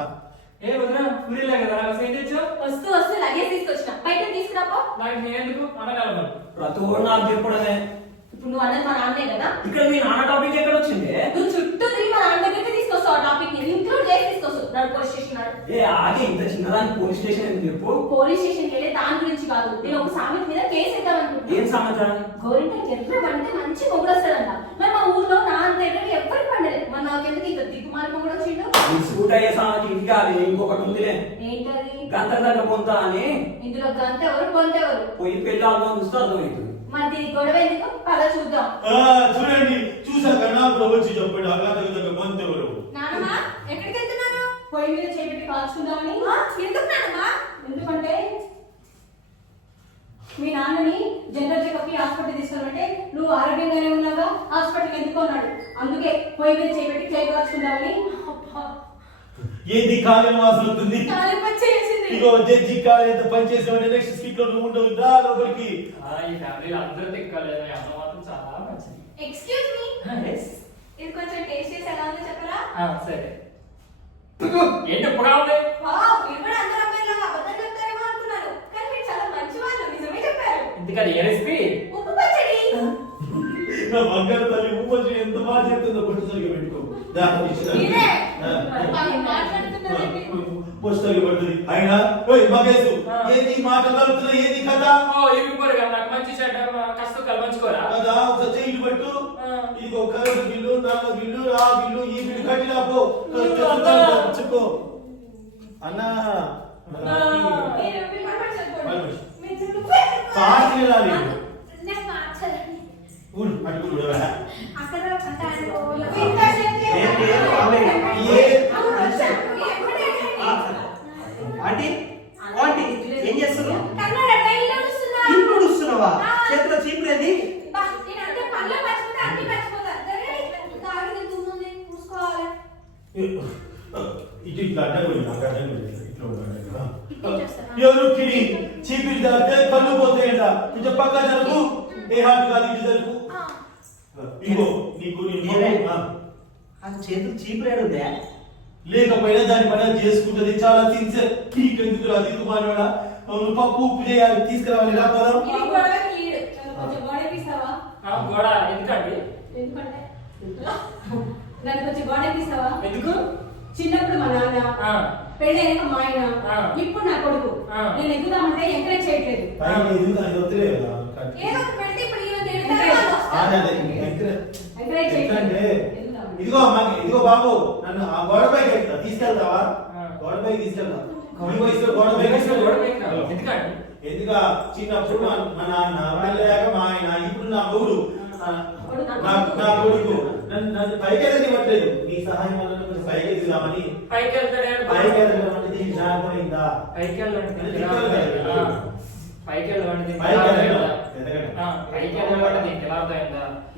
ఏ వదినా ఊరిలే కదా ఏం తెచ్చావు? వస్తూ లగేజ్ తీసుకొచ్చిన. బయట తీసుకురాపో. నాకు నేనెందుకు అనగలను? ప్రతి నాకు చెప్పడమే. ఇప్పుడు నువ్వు అన్నది మా నాన్నే కదా. ఇక్కడ మీ నాన్న టాపిక్ ఎక్కడ వచ్చింది? నువ్వు చుట్టూ తిరిగి మా నాన్న దగ్గరికి తీసుకొస్తావు. ఆ టాపిక్ ని ఇంక్లూడ్ చేసి తీసుకొస్తావు. నాడు పోలీస్ స్టేషన్ నాడు. ఏ ఆగే ఇంత చిన్నదానికి పోలీస్ స్టేషన్ ఎందుకు చెప్పు? పోలీస్ స్టేషన్ వెళ్ళి దాని గురించి కాదు, నేను ఒక సామెత మీద కేసు ఇద్దామనుకుంటున్నాను. ఏం సమాచారం? గోరింటకి ఎప్పుడు పడితే మంచి మొగుడు వస్తాడంట. మరి మా ఊర్లో నా అంత ఎక్కడ ఎవరికి పండలేదు. మరి నాకెందుకు ఇంత దిక్కుమాలి మొగుడు వచ్చిండు? ఈ సూట్ అయ్యే సామెత ఇది కాదు, ఇంకొకటి ఉందిలే. ఏంటది? గంట గంట పొంతా అని. ఇందులో గంత ఎవరు పొంత ఎవరు? పోయి పెళ్లి ఆల్బం చూస్తే అర్థమవుతుంది. మరి దీని గొడవ ఎందుకు? పద చూద్దాం. చూడండి చూసాక నాకు వచ్చి చెప్పండి. అలా మంతెవరు నానమ్మ ఎక్కడికి వెళ్తున్నాను? పొయ్యి మీద చేపెట్టి కాల్చుకుందామని. ఎందుకు నానమ్మ? ఎందుకంటే మీ నాన్నని జనరల్ చెకప్ కి హాస్పిటల్ తీసుకెళ్ళమంటే నువ్వు ఆరోగ్యంగానే ఉన్నావా హాస్పిటల్ ఎందుకు అన్నాడు. అందుకే పొయ్యి మీద చేపెట్టి చేయి కాల్చుకుందామని. ఏది కాలం వాసన అవుతుంది. కాలం పచ్చేసింది. ఇగో జడ్జి కాలం ఎంత పని చేసావంటే నెక్స్ట్ స్పీక్ లో నువ్వు ఉండవు. రా లోపలికి. ఈ ఫ్యామిలీలో అందరూ తిక్కలేదు. అమ్మ మాత్రం చాలా మంచిది. ఎక్స్క్యూజ్ మీ, ఇది కొంచెం టేస్ట్ చేసి ఎలా ఉందో చెప్పరా? సరే. ఏంటి ఎప్పుడా ఉంది? వావ్, మీరు కూడా అందరూ అమ్మాయిలాగా అబద్ధం చెప్తారేమో అనుకున్నాను. కానీ మీరు చాలా మంచి వాళ్ళు, నిజమే చెప్పారు. ఇంతకది ఏ రెసిపీ? ఉప్పు పచ్చడి. నా బంగారు తల్లి ఊపొచ్చి ఎంత బాగా చెప్తుందో పొట్టు సరిగా పెట్టుకో. మీరే మాట్లాడుతున్నారండి. పుస్తకం పడుతుంది అయినా మగేసు ఏది మాటలు కలుగుతున్నా ఏది కదా ఇరుగు కదా నాకు మంచి చెడ్డ కష్టం మంచుకోరా కదా. ఒకసారి చేయి పట్టు. ఇది ఒక గిల్లు నాలుగు గిల్లు ఆ గిల్లు ఈ గిల్లు కట్టినా పో చెప్పు అన్నా. పార్టీ వెళ్ళాలి. ఆంటీ ఆంటీ ఏం చేస్తున్నావు? ఇప్పుడు వస్తున్నావా? చేతిలో చీపులేది. ఎవరు కిడి చీపిరి దాటే కళ్ళు పోతాయంట కొంచెం పక్క జరుపు ఏ హాట్ కాదు ఇది జరుపు ఇంకో నీకు అది చేతులు చీపురేడు ఉందే లేకపోయినా దాని పని చేసుకుంటది చాలా సిన్సియర్ నీకెందుకు రాదు ఇది మానవాడా పప్పు ఉప్పు చేయాలి తీసుకురావాలి రా పదం కొంచెం గోడ తీస్తావా గోడ ఎందుకండి ఎందుకంటే దాన్ని కొంచెం గోడ తీస్తావా ఎందుకు చిన్నప్పుడు మా నాన్న పెళ్ళి అయినాక మా ఆయన ఇప్పుడు నా కొడుకు నేను ఎదుగుదామంటే ఎంకరేజ్ చేయట్లేదు ఏదో ఒకటి పెడితే ఇప్పుడు ఎంకరేజ్ ఇదిగో ఇదిగో బాబు నన్ను ఆ గోడ పైకి తీసుకెళ్తావా గోడ పైకి తీసుకెళ్తా గోడ పైకి ఎందుకండి ఎందుక చిన్నప్పుడు మా నాన్న పెళ్ళయ్యాక మా ఆయన ఇప్పుడు నా గౌడు నా కొడుకు నన్ను పైకి ఎదగనివ్వట్లేదు నీ సహాయం వల్ల కొంచెం పైకి ఎదుగుదామని పైకి పైకి ఎదగడం అంటే దీనికి జాగ్రత్త పైకి వెళ్ళండి పైకి వెళ్ళండి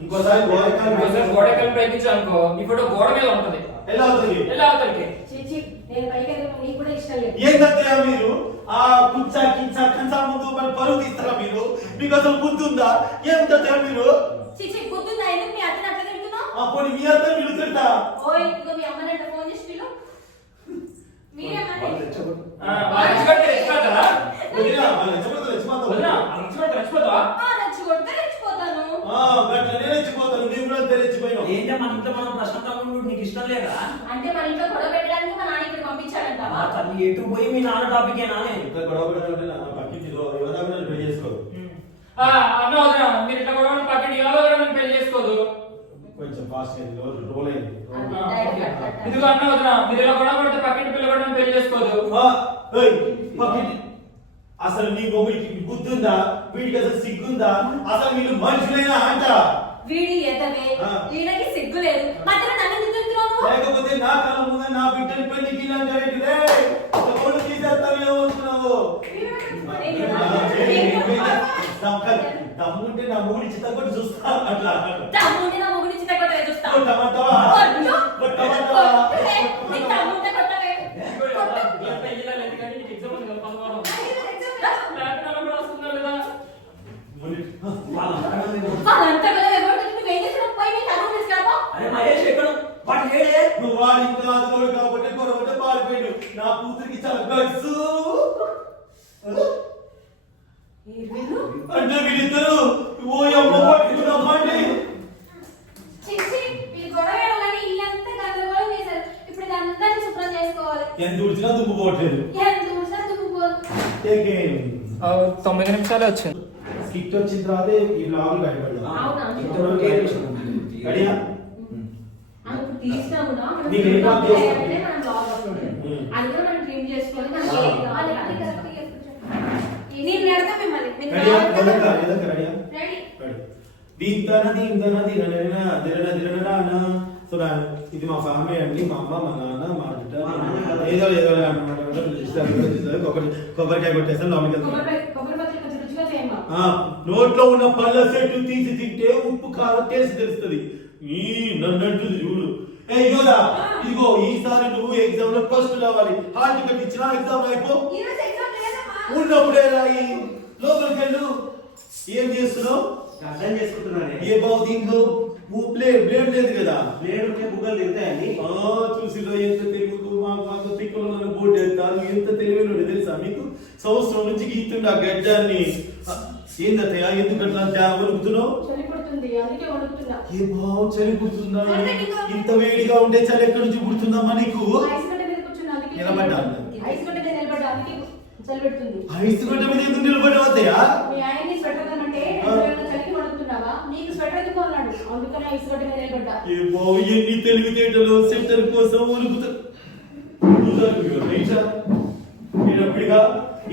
ఇంకోసారి గోడకల్ ప్రయత్నించాలనుకో ఇప్పుడు గోడ మీద ఉంటది ఎలా అవుతుంది ఎలా అవుతుంది నేను పైకి ఎదగడం నీకు కూడా ఇష్టం లేదు ఏంటంటే మీరు ఆ కుచ్చా కిచ్చా కంచా ముందు మన పరువు తీస్తారా మీరు మీకు అసలు బుద్ధి ఉందా ఏంటంటే మీరు చిచి బుద్ధుందా ఎందుకు మీ అతను అట్లా తింటున్నావు అప్పుడు మీ అతను మీరు తింటా ఓయ్ ఇదిగో మీ అమ్మనంట ఫోన్ చేసి పిలు మీరేమని ఏంటో మన ఇంట్లో మనం ప్రశాంతంగా నీకు ఇష్టం లేదా అంటే మన ఇంట్లో గొడవ పెట్టడానికి మా నాన్న ఇక్కడ పంపించాడంటావా తల్లి ఎటు పోయి మీ నాన్న టాపికేనా గొడవ పెట్టాలంటే పక్కింటిలో ఎవరైనా పెళ్లి చేసుకోరు అన్న వదిన మీరు ఇట్లా గొడవ పక్కన ఎవరో పెళ్లి చేసుకోదు కొంచెం ఫాస్ట్ అయింది రోల్ అయింది ఇదిగో అన్న వదిన మీరు ఇలా గొడవ పడితే పక్కింటి పిల్ల కూడా పెళ్లి చేసుకోదు అసలు నీ మొగుడికి బుద్ధి ఉందా వీడికి అసలు సిగ్గుందా అసలు వీళ్ళు మనుషులైనా అంట వీడి ఎదవే వీడికి సిగ్గు లేదు మధ్యలో నన్ను నిద్రతున్నాను లేకపోతే నా కళ్ళ ముందు నా బిడ్డని పెళ్లికి అంటే కొడు తీసేస్తాను ఏమవుతున్నావు దమ్ముంటే నా మొగుడి చిత్తగొట్టి చూస్తా అట్లా దమ్ముంటే నా మొగుడి చిత్తగొట్టి చూస్తా నా కూతురికి చాలా గట్సు అంటే వీళ్ళిద్దరు ఓ అమ్మ పట్టుకున్నామండి ఎంత ఉడిచినా దుమ్ము పోవట్లేదు 9 నిమిషాలే వచ్చింది స్కిట్ వచ్చిన తర్వాత ఈ బ్లాగ్ బయటపడదాం రెడీయా ఇది మా ఫ్యామిలీ అండి మా అమ్మ మా నాన్న మా బిడ్డ ఏదో ఏదో కొబ్బరికాయ కొట్టేస్తాను నోట్లో ఉన్న పళ్ళ సెట్టు తీసి తింటే ఉప్పు కారం టేస్ట్ తెలుస్తుంది నన్నంటుంది చూడు ఏ యోదా ఇదిగో ఈసారి నువ్వు ఎగ్జామ్ లో ఫస్ట్ రావాలి హాల్ టికెట్ ఇచ్చినా ఎగ్జామ్ అయిపో ఉన్నప్పుడే రాయి లోపలికి వెళ్ళు ఏం చేస్తున్నావు అర్థం చేసుకుంటున్నాను ఏ బాబు దీంట్లో బ్లేడ్ లేదు కదా బ్లేడ్ ఉంటే బుగ్గలు తిరుగుతాయండి చూసిలో ఎంత తెలుగు మాకు తిక్కలు బోర్డు వేస్తారు ఎంత తెలివైన తెలుసా మీకు సంవత్సరం నుంచి గీతుండే ఆ గడ్డాన్ని ఏందయ్యా ఎందుకు అట్లా వణుకుతున్నావు ఏ బావు చలి పుడుతుందా ఇంత వేడిగా ఉండే చలి ఎక్కడి నుంచి పుడుతుందమ్మా నీకు నిలబడ్డా ఐస్ గడ్డ మీద ఎందుకు నిలబడ్డావద్దయ్యా ఎన్ని తెలివితేటలు సెంటర్ కోసం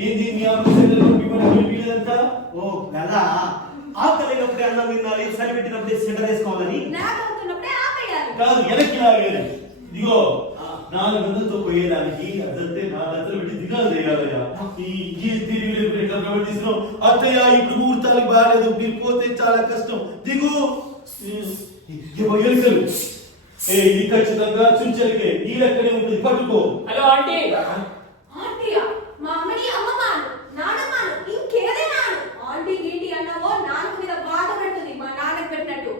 ఏంది మీ అమ్మంతా ఓ కదా ఆకలినప్పుడే అన్నం తినాలి సరి పెట్టినప్పుడే సెంటర్ వేసుకోవాలని కాదు వెనక్కి లాగేది ఇదిగో 400తో పోయేదానికి అదంతే 400 పెట్టి దినాలు చేయాలయ్యా ఈ తిరిగి ఎట్లా ప్రవర్తిస్తున్నావు అత్తయ్య ఇప్పుడు ముహూర్తాలకు బాగాలేదు మీరు పోతే చాలా కష్టం దిగు ఎలుకలు ఇది ఖచ్చితంగా చుంచలికే నీ లెక్కనే ఉంటుంది పట్టుకో. Hello aunty. ఆంటీయా? మా అమ్మని అమ్మమ్మాను, నానమ్మాను, ఇంకేదైనా ఆంటీ గీంటి అన్నావో నాన్న మీద బాధ పెడుతుంది, మా నాన్నకి పెట్టినట్టు.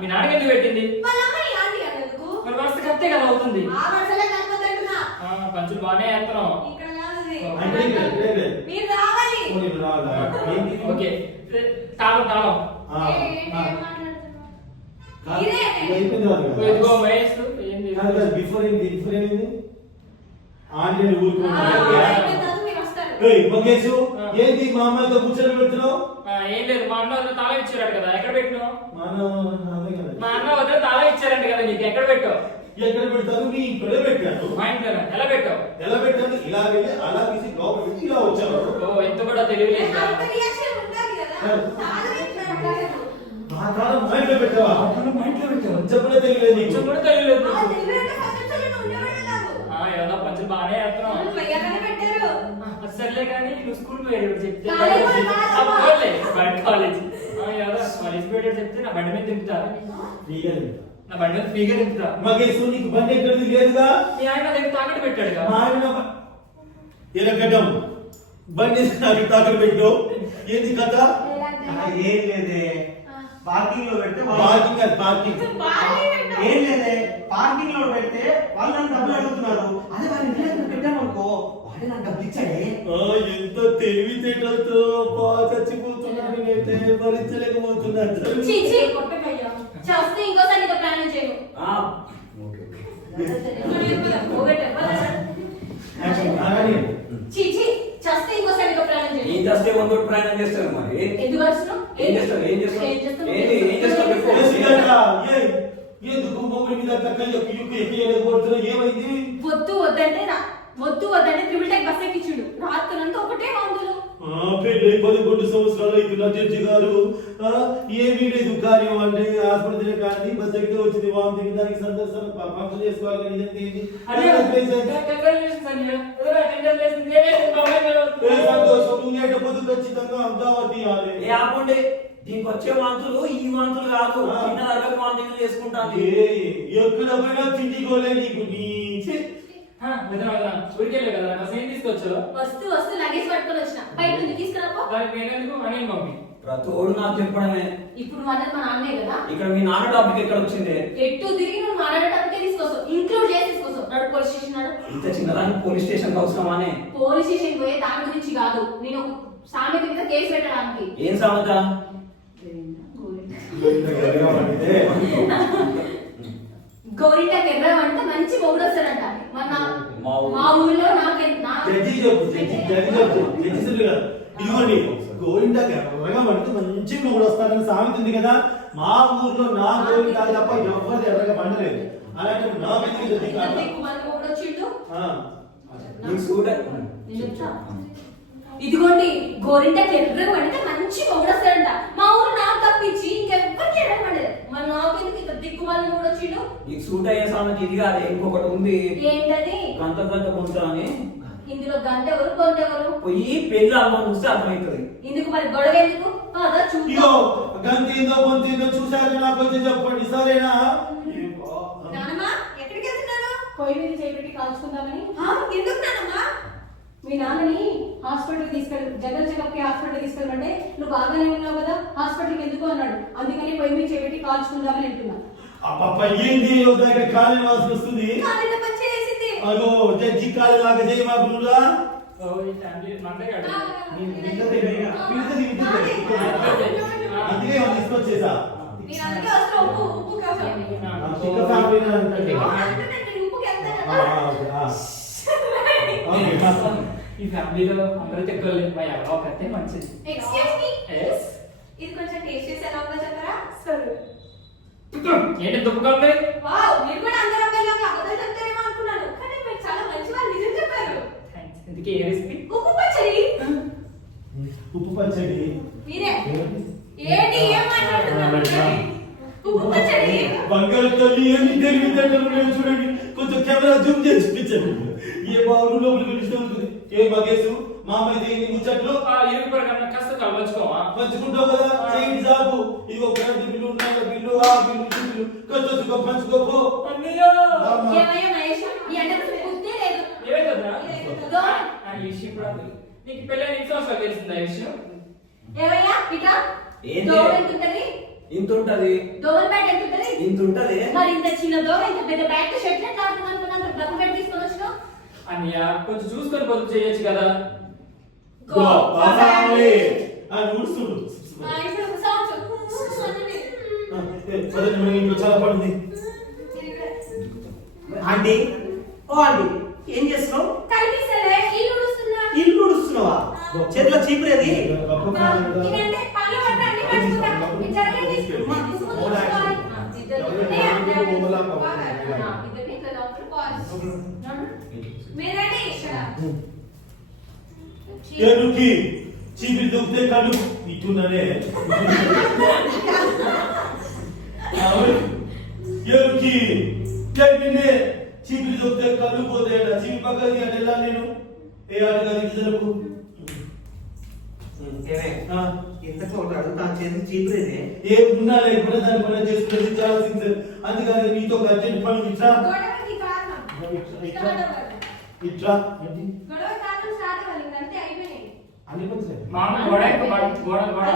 మీ నాన్నకి ఎందుకు పెట్టింది? వాళ్ళ అమ్మని ఆంటీ అన్నందుకు మరి వరుస కత్తే కదా అవుతుంది. ఆ వరుసలే కనపడుతుంటున్నా. పంచులు బాగానే వేస్తున్నావు. ఇక్కడ కాదు ఇది. అంటే ఇక్కడ. మీరు రావాలి. ఓ, నేను రావాలా? ఏంటి? ఓకే తాళం తాళం. ఆ, ఏంటి ఆ. ఏం మాట్లాడుతున్నావు? కాదు, ఇదే. ఇది అయిపోయింది కాదు కదా? ఇదిగో మహేష్ ఏంది? కాదు కాదు, బిఫోర్ ఏమైంది? ఆంటీ ఊరుకున్నా. అయిపోయిన తర్వాత మీరు వస్తారు. ఏయ్ మగేషు, ఏంది మా అమ్మాయితో కూర్చొని పెడుతున్నావు? ఏం లేదు, మా అన్న వదిన తాళం ఇచ్చాడు కదా, ఎక్కడ పెట్టినావు? అదే కదా. మా అన్న వదిన తాళం ఇచ్చారంట కదా నీకు, ఎక్కడ పెట్టావు? ఎక్కడ పెడతాను? నీ ఇక్కడే పెట్టాను. మా ఇంట్లోనే. ఎలా పెట్టావు? ఎలా పెట్టాను? ఇలా వెళ్ళి అలా తీసి లోపల పెట్టి ఇలా వచ్చాను. ఓ ఎంత కూడా తెలియలేదు. అంత రియాక్షన్ ఉండాలి కదా. చాలా ఇచ్చారు. ఆ కాలం మా ఇంట్లో పెట్టావా? మా ఇంట్లో పెట్టావా? చెప్పలే తెలియలేదు నీకు. కొంచెం కూడా తెలియలేదు. ఆ తెలివినంటే ఫస్ట్ నుంచి నువ్వు ఉండేవాడే కాదు. ఏదో పంచులు బాగానే వేస్తున్నావు. వెయ్యగానే పెట్టారు. సర్లే కానీ నువ్వు స్కూల్ పోయాడు చెప్తే కాలేజ్ కాదు. బయట కాలేజ్ చెప్తే నా బండి మీద దింపుతా. ఫ్రీగా లేదు. నా బండి మీద ఫ్రీగా దింపుతా. మగేషు, నీకు బండి ఎక్కడిది లేదుగా? మీ ఆయన నా దగ్గర తాకట్టు పెట్టాడు కదా. మా ఆయన ఎరగడ్డం బండి నాకు తాకట్టు పెట్టు. ఏంది కథ? ఏం లేదే, పార్కింగ్ లో పెడితే పార్కింగ్ అది పార్కింగ్. ఏం లేదే, పార్కింగ్ లో పెడితే వాళ్ళు నన్ను డబ్బులు అడుగుతున్నారు. అదే వాళ్ళ ఇంటి దగ్గర పెట్టామనుకో, వాడే నాకు డబ్బులు ఇచ్చాడే. ఎంత తెలివితేటలతో చచ్చిపోతున్నాను, నేనైతే భరించలేకపోతున్నాను. చీచి కొట్టకయ్యా. చేస్తే ఇంకోసారి నీతో ప్లాన్ చేయను. చీచి చేస్తే ఇంకోసారి నీతో ప్లాన్ చేయను. ఏం చేస్తే వంద ప్రయాణం చేస్తారు మరి? ఎందుకు వస్తున్నావు? ఏం చేస్తావు? ఏం చేస్తావు? ఏం చేస్తావు? ఏం చేస్తావు చెప్పు. ఎందుకు మొగుడి మీద ఎక్కలేకపోతున్నావు? ఏమైంది? వద్దు వద్దంటే ట్రిపుల్ టెక్ బస్ ఎక్కించుడు. రాత్రంతా ఒకటే మందులు. పెళ్ళి 11 సంవత్సరాలు అవుతున్న జడ్జి గారు, ఏమీ లేదు కార్యం అంటే ఆసుపత్రి కానీ బస్ ఎక్కితే వచ్చింది వామిటింగ్, దానికి సందర్శన ఫంక్షన్ చేసుకోవాలి కానీ ఇదంతా ఏంటి? సంతోషం, నువ్వు లేకపోతే ఖచ్చితంగా అమరావతి ఏ ఆపండి, దీనికి వచ్చే వాంతులు ఈ వాంతులు కాదు, చిన్న రకం వాంతులు చేసుకుంటాను. ఎక్కడ పోయినా తిండికోలే నీకు. నీ ఊరికెళ్ళే కదా నా సేమ్ తీసుకొచ్చు. వస్తూ లగేజ్ పట్టుకొని వచ్చిన. బయట ఉంది తీసుకురాపో. దానికి నేనెందుకు అని మమ్మీ ప్రతోడు నాకు చెప్పడమే. ఇప్పుడు అన్నది మా నాన్నే కదా. ఇక్కడ మీ నాన్న టాపిక్ ఎక్కడ వచ్చింది? ఎట్టు తిరిగి నువ్వు మాట్లాడేటప్పుడే తీసుకొస్తావు, ఇంక్లూడ్ చేసి తీసుకొస్తావు. నాడు పోలీస్ స్టేషన్ నాడు. ఇంత చిన్నదాన్ని పోలీస్ స్టేషన్ అవసరమానే? పోలీస్ స్టేషన్ పోయే దాని గురించి కాదు, నేను ఒక సామెత మీద కేసు పెట్టడానికి. ఏం సామెత? గౌరీట ఎర్ర అంటే మంచి మొగుడు వస్తాడంట. మా ఊర్లో ఇదిగోండి, గోవిందాకి ఎర్రగా పడితే మంచి మొగుడు వస్తారని సామెత ఉంది కదా. మా ఊర్లో నా గోవిందా తప్ప ఎవరు ఎర్రగా పండలేదు. అలాంటి మొగుడు వచ్చిండు. నీకు సూట్ ఇదిగోండి, గోరింటకి ఎర్రగా పడితే మంచి మొగుడు వస్తాడంట. మా ఊరు నాకు తప్పించి ఇంకెవ్వరికి ఎర్రగా పడలేదు. మరి నాకెందుకు ఇంత దిక్కుమాలి మొగుడు వచ్చిండు? నీకు సూట్ అయ్యే సామెత ఇది కాదు, ఇంకొకటి ఉంది. ఏంటది? గంట కొంత అని. ఇందులో గంట ఎవరు కొంత ఎవరు? పోయి పెళ్లి అమ్మ చూస్తే అర్థమవుతుంది. ఇందుకు మరి గొడవ ఎందుకు? కాదా ఇగో గంతేందో కొంతేందో చూశాక నాకు కొంచెం చెప్పండి, సరేనా? నానమ్మా ఎక్కడికి వెళ్తున్నారు? పొయ్యి మీద చేపెట్టి కాల్చుకుందామని. ఎందుకు నానమ్మా? మీ నాన్నని హాస్పిటల్ జనరల్ చెకప్ కి హాస్పిటల్ తీసుకెళ్ళమంటే నువ్వు బాగానే ఉన్నావు కదా, హాస్పిటల్కి ఎందుకు అన్నాడు. అందుకని పొయ్యి మీద చేపెట్టి కాల్చుకుందామని అంటున్నా. అప్ప ఏంది దగ్గర కాలేజ్ వాసన వస్తుంది. కాలేజ్ పని చేసింది. అగో జడ్జి కాలేజ్ లాగా చేయి మా గురువులా. అందుకే తీసుకొచ్చేసా. ఈ ఫ్యామిలీలో అందరూ తెక్కలేదు, మా ఎవరో ఒకతే మంచిది. ఇది కొంచెం టేస్ట్ చేసి ఎలా ఉందో చెప్పరా? సరే. ఏంటి దుబ్బుకోండి? వావ్, మీరు కూడా అందరూ అబ్బాయిలాగా అబద్ధాలు చెప్తారేమో అనుకున్నాను, కానీ మీరు చాలా మంచి వాళ్ళు, నిజం చెప్పారు. ఇందుకే ఏ రెసిపీ? ఉప్పు పచ్చడి. ఉప్పు పచ్చడి మీరే ఏంటి ఏం మాట్లాడుతున్నారు? ఉప్పు పచ్చడి. బంగారు తల్లి ఏమి తెలివితేటలు చూడండి, కొంచెం కెమెరా జూమ్ చేసి చూపించండి. ఏ బాబు లోపలికి ఉంటుంది. ఏ మగేసు మా అమ్మాయి దేని ముచ్చట్లు కాస్త కలవచ్చుకోవా? పంచుకుంటావు కదా, చేయండి సాబు. ఇది ఒక బిల్లు ఉన్నాయి, బిల్లు ఆ బిల్లు బిల్లు పంచుకోపో. అన్నయ్య ఏమయ్యా మహేష్ ఈ అంటే బుద్ధి లేదు ఏమైందిరా? దూరం. ఆ విషయం కూడా నీకు పెళ్ళైన ఎన్ని సంవత్సరాలు తెలిసిందా ఈ విషయం? ఏమయ్యా ఇట్లా ఏంటి? దూరం ఎంత ఉంటది ఇంత ఉంటది దూరం బ్యాట్ ఎంత ఉంటది ఇంత ఉంటది మరి ఇంత చిన్న దూరం ఇంత పెద్ద బ్యాట్ షర్ట్ కాదు అనుకున్నంత డబ్బు పెట్టి తీసుకొని వచ్చినావు అన్నయ్య కొంచెం చూసుకొని పొదుపు చేయొచ్చు కదా. గోపాలి. నువ్వు చూడు. ఇప్పుడు ఒక సంవత్సరం పదండి, మనకి ఇంట్లో చాలా పడింది. ఆంటీ ఓ ఆంటీ ఏం చేస్తున్నావు? కనిపిస్తలే ఇల్లు ఉడుస్తున్నా ఇల్లు ఉడుస్తున్నావా? చేతిలో చీపురేది? ఇదంటే పళ్ళు పట్ట అన్ని పట్టుకుంటా ఈ జరగలేదు తీసుకుని తీసుకోవాలి మీరంటే ఇక్కడ ఏనుకి చీపిరి దొక్కితే కళ్ళు ఇట్టున్నానే. ఏనుకి నిన్నే చీపిరి దొక్కితే కళ్ళు పోతాయట. చీపి పక్కకి అటు వెళ్ళాలి నేను. ఏ ఆటగాది జరుపు. ఇంతకు ఒకటి అడుగుతాను, చేతికి చీపురేది? ఏ ఉన్నా లేకపోతే దాని పని చేసుకునేది చాలా సిన్సియర్. అందుకని నీతో ఒక అర్జెంట్ పని ఇట్లా గొడవకి కారణం ఇట్లా ఇట్లా గొడవ కారణం స్టార్ట్ అవ్వాలి అంతే అయిపోయినాయి అన్ని పని మామ గోడ గోడ గోడ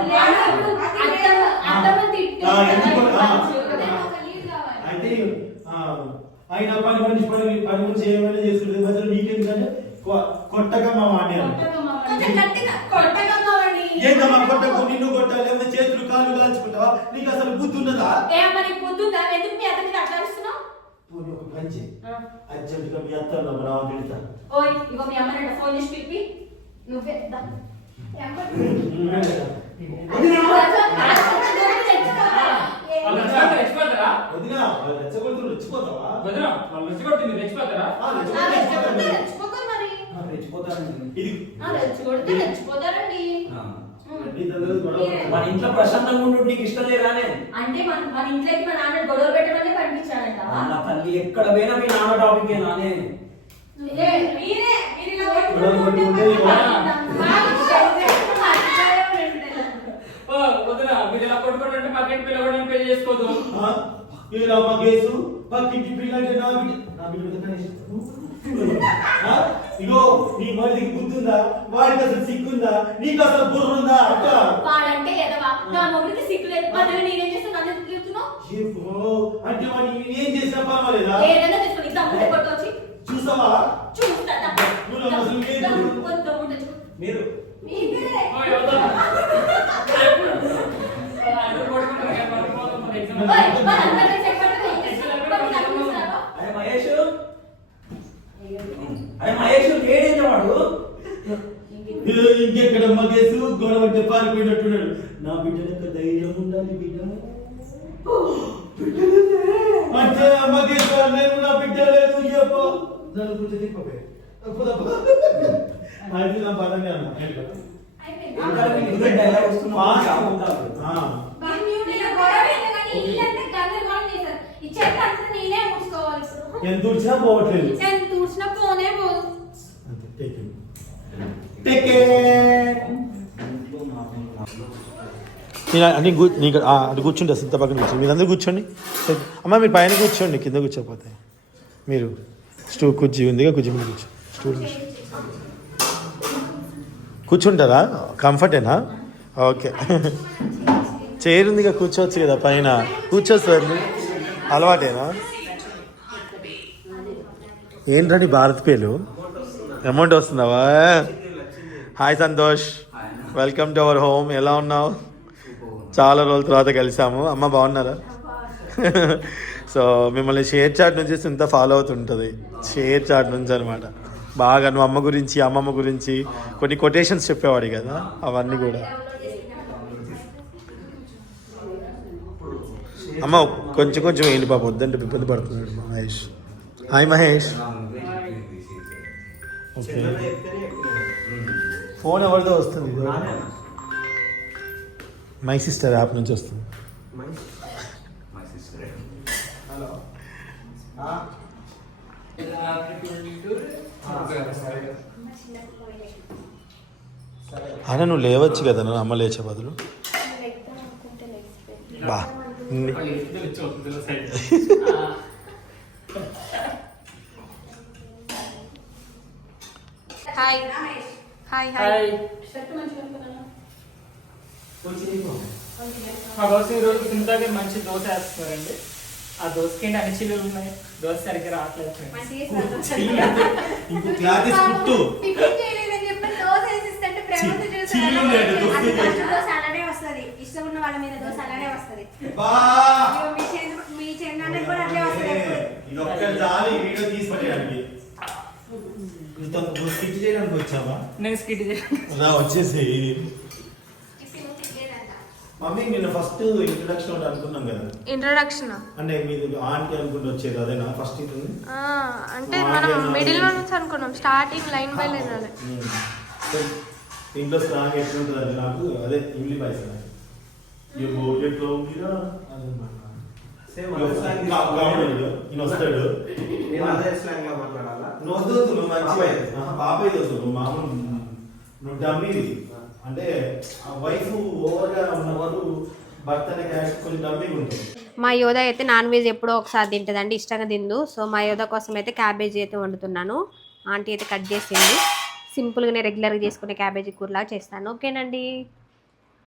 అయితే ఆయన పని మనిషి ఏమైనా చేసుకుంటుంది. మధ్యలో నీకెందుకంటే కొట్టగా మా మాట ఏంటమ్మా కొట్టకు, నిన్ను కొట్టాలి లేకపోతే చేతులు కాళ్ళు కాల్చుకుంటావా? నీకు అసలు బుద్ధి ఉన్నదా? పోనీ ఒక పని చేయి, అర్జెంటుగా మీ అత్తలో రావు తిడతా. ఫోన్ చేసి పిలిపి నువ్వే రెచ్చిపోతారా? వదినా వాళ్ళు రెచ్చగొడుతూ రెచ్చిపోతావా? వదినా వాళ్ళు రెచ్చిపోతే మీరు రెచ్చిపోతారా? ఇది రెచ్చిపోతారండి నీ దగ్గర గొడవ మన ఇంట్లో ప్రశాంతంగా ఉండు, నీకు ఇష్టం లేదానే? అంటే మన ఇంట్లోకి మా నాన్న గొడవ పెట్టమని పంపించాడంట నా తల్లి ఎక్కడ పోయినా మీ నాన్న టాపిక్ నానే. వదినా మీరు ఇలా కొట్టుకుంటుంటే పక్కింటి పిల్ల కూడా పెళ్లి చేసుకోదు. ఏ రామ కేసు పక్కింటి పిల్ల అంటే నా బిడ్డ కనీసం ఇగో నీ మరిదికి బుద్ధుందా? వాడికి అసలు సిగ్గుందా? నీకు అసలు బుర్ర ఉందా? అక్క వాడంటే ఎదవా నా మొగుడికి సిగ్గు లేదు మధ్యలో నేనేం చేస్తాను నన్ను ఎందుకు తిరుగుతున్నావు అంటే వాడు ఏం చేసినా పర్వాలేదా? ఏదైనా తీసుకొని దమ్ముంటే కొట్టొచ్చి చూసావా? చూస్తా నువ్వు అసలు మీరు మీరే అరే మహేష్, అరే మహేష్ ఏడైతే వాడు ఇంకెక్కడ మగేసు గొడవ అంటే పారిపోయినట్టున్నాడు. నా బిడ్డలకు ధైర్యం ఉండాలి బిడ్డ. అంటే మగేసు నేను నా బిడ్డ లేదు చెప్పు నన్ను కొంచెం తిప్పే అది నా బలంగా ఎంత ఊడ్చినా పోవట్లేదు. ఫోనే పోదు అది కూర్చుంటే సిద్ధ పక్కన కూర్చోండి. మీరు అందరూ కూర్చోండి. అమ్మ మీరు పైన కూర్చోండి, కింద కూర్చోపోతే మీరు కుర్చీ ఉందిగా, కుర్చీ మీద కూర్చో. స్టూల్ కూర్చుంటారా? కంఫర్టేనా? ఓకే. చైర్ ఉందిగా, కూర్చోవచ్చు కదా పైన. కూర్చోస్తుంది, అలవాటేనా? ఏంటండి భారత్ పేలు అమౌంట్ వస్తుందావా? Hi Santosh, welcome to our home. ఎలా ఉన్నావు? చాలా రోజుల తర్వాత కలిసాము. అమ్మ బాగున్నారా? సో మిమ్మల్ని షేర్ చాట్ నుంచి ఇంత ఫాలో అవుతుంటుంది. షేర్ చాట్ నుంచి అనమాట. బాగా నువ్వు అమ్మ గురించి, అమ్మమ్మ గురించి కొన్ని కొటేషన్స్ చెప్పేవాడు కదా, అవన్నీ కూడా. అమ్మ కొంచెం కొంచెం ఏంటి పాప, వద్దంటే ఇబ్బంది పడుతున్నాడు Mahesh. Hi Mahesh. Okay, phone ఎవరిదో వస్తుంది? మై సిస్టర్ యాప్ నుంచి వస్తుంది. అయినా నువ్వు లేవచ్చు కదా, నన్ను అమ్మ లేచే బదులు. బా hi hi hi hi shirt మంచిగా ఉంటుందా? మా దోశ ఈరోజు కిందకి మంచి దోశ వేస్తున్నారండి. ఆ దోశకి ఏంటి అన్ని చిల్లులు ఉన్నాయి. దోశ సరిగ్గా రావట్లేదు friends. ఇంకో క్లాత్ తీసి కుట్టు. టిఫిన్ చేయలేదని చెప్పి దోశ వేసిస్తుంటే ప్రేమతో చేశారు. చిల్లు లేదు, దోశ అది లేదు. ఫస్ట్ దోశ అలానే వస్తది. ఇష్టం ఉన్న వాళ్ళ మీద దోశ అలానే వస్తది. బా ఇదిగో మీ చెందానికి కూడా అట్లే వస్తది ఎప్పుడు. ఇది ఒక్కటి చాలు ఈ వీడియో తీసి పట్టేయడానికి. ఇంత స్కిట్ చేయడానికి వచ్చావా? నేను స్కిట్ చేయాలి. రా వచ్చేసి. టిఫిన్ తినలేదంట. మమ్మీ నిన్న ఫస్ట్ ఇంట్రొడక్షన్ ఒకటి అనుకున్నాం కదా, ఇంట్రొడక్షన్ అంటే మీరు ఆంటీ అనుకుంటూ వచ్చేది అదేనా ఫస్ట్ ఇది? అంటే మనం మిడిల్ నుంచి అనుకున్నాం, స్టార్టింగ్ లైన్ బై లైన్ అదే. ఇంట్లో స్ట్రాంగ్ ఎట్లుంటుంది అది నాకు అదే ఇల్లు పైసలు ఎట్లా ఉందిరా అదనమాట. సేమ్ ఈయన వస్తాడు, నేను అదే స్లాంగ్ లో మాట్లాడాలా? నువ్వు వద్దు నువ్వు మంచి పాపయ్య వద్దు, నువ్వు మామూలు నువ్వు డమ్మీది. అంటే వైఫ్ ఓవర్గా ఉన్నవారు భర్తనే క్యాష్ కొంచెం డమ్మీగా ఉంటుంది. మా యోధ అయితే నాన్ వెజ్ ఎప్పుడో ఒకసారి తింటుందండి, ఇష్టంగా తిందు. సో మా యోధ కోసం అయితే క్యాబేజీ అయితే వండుతున్నాను. ఆంటీ అయితే కట్ చేసింది. సింపుల్గానే రెగ్యులర్గా చేసుకునే క్యాబేజీ కూరలా చేస్తాను. ఓకేనండి.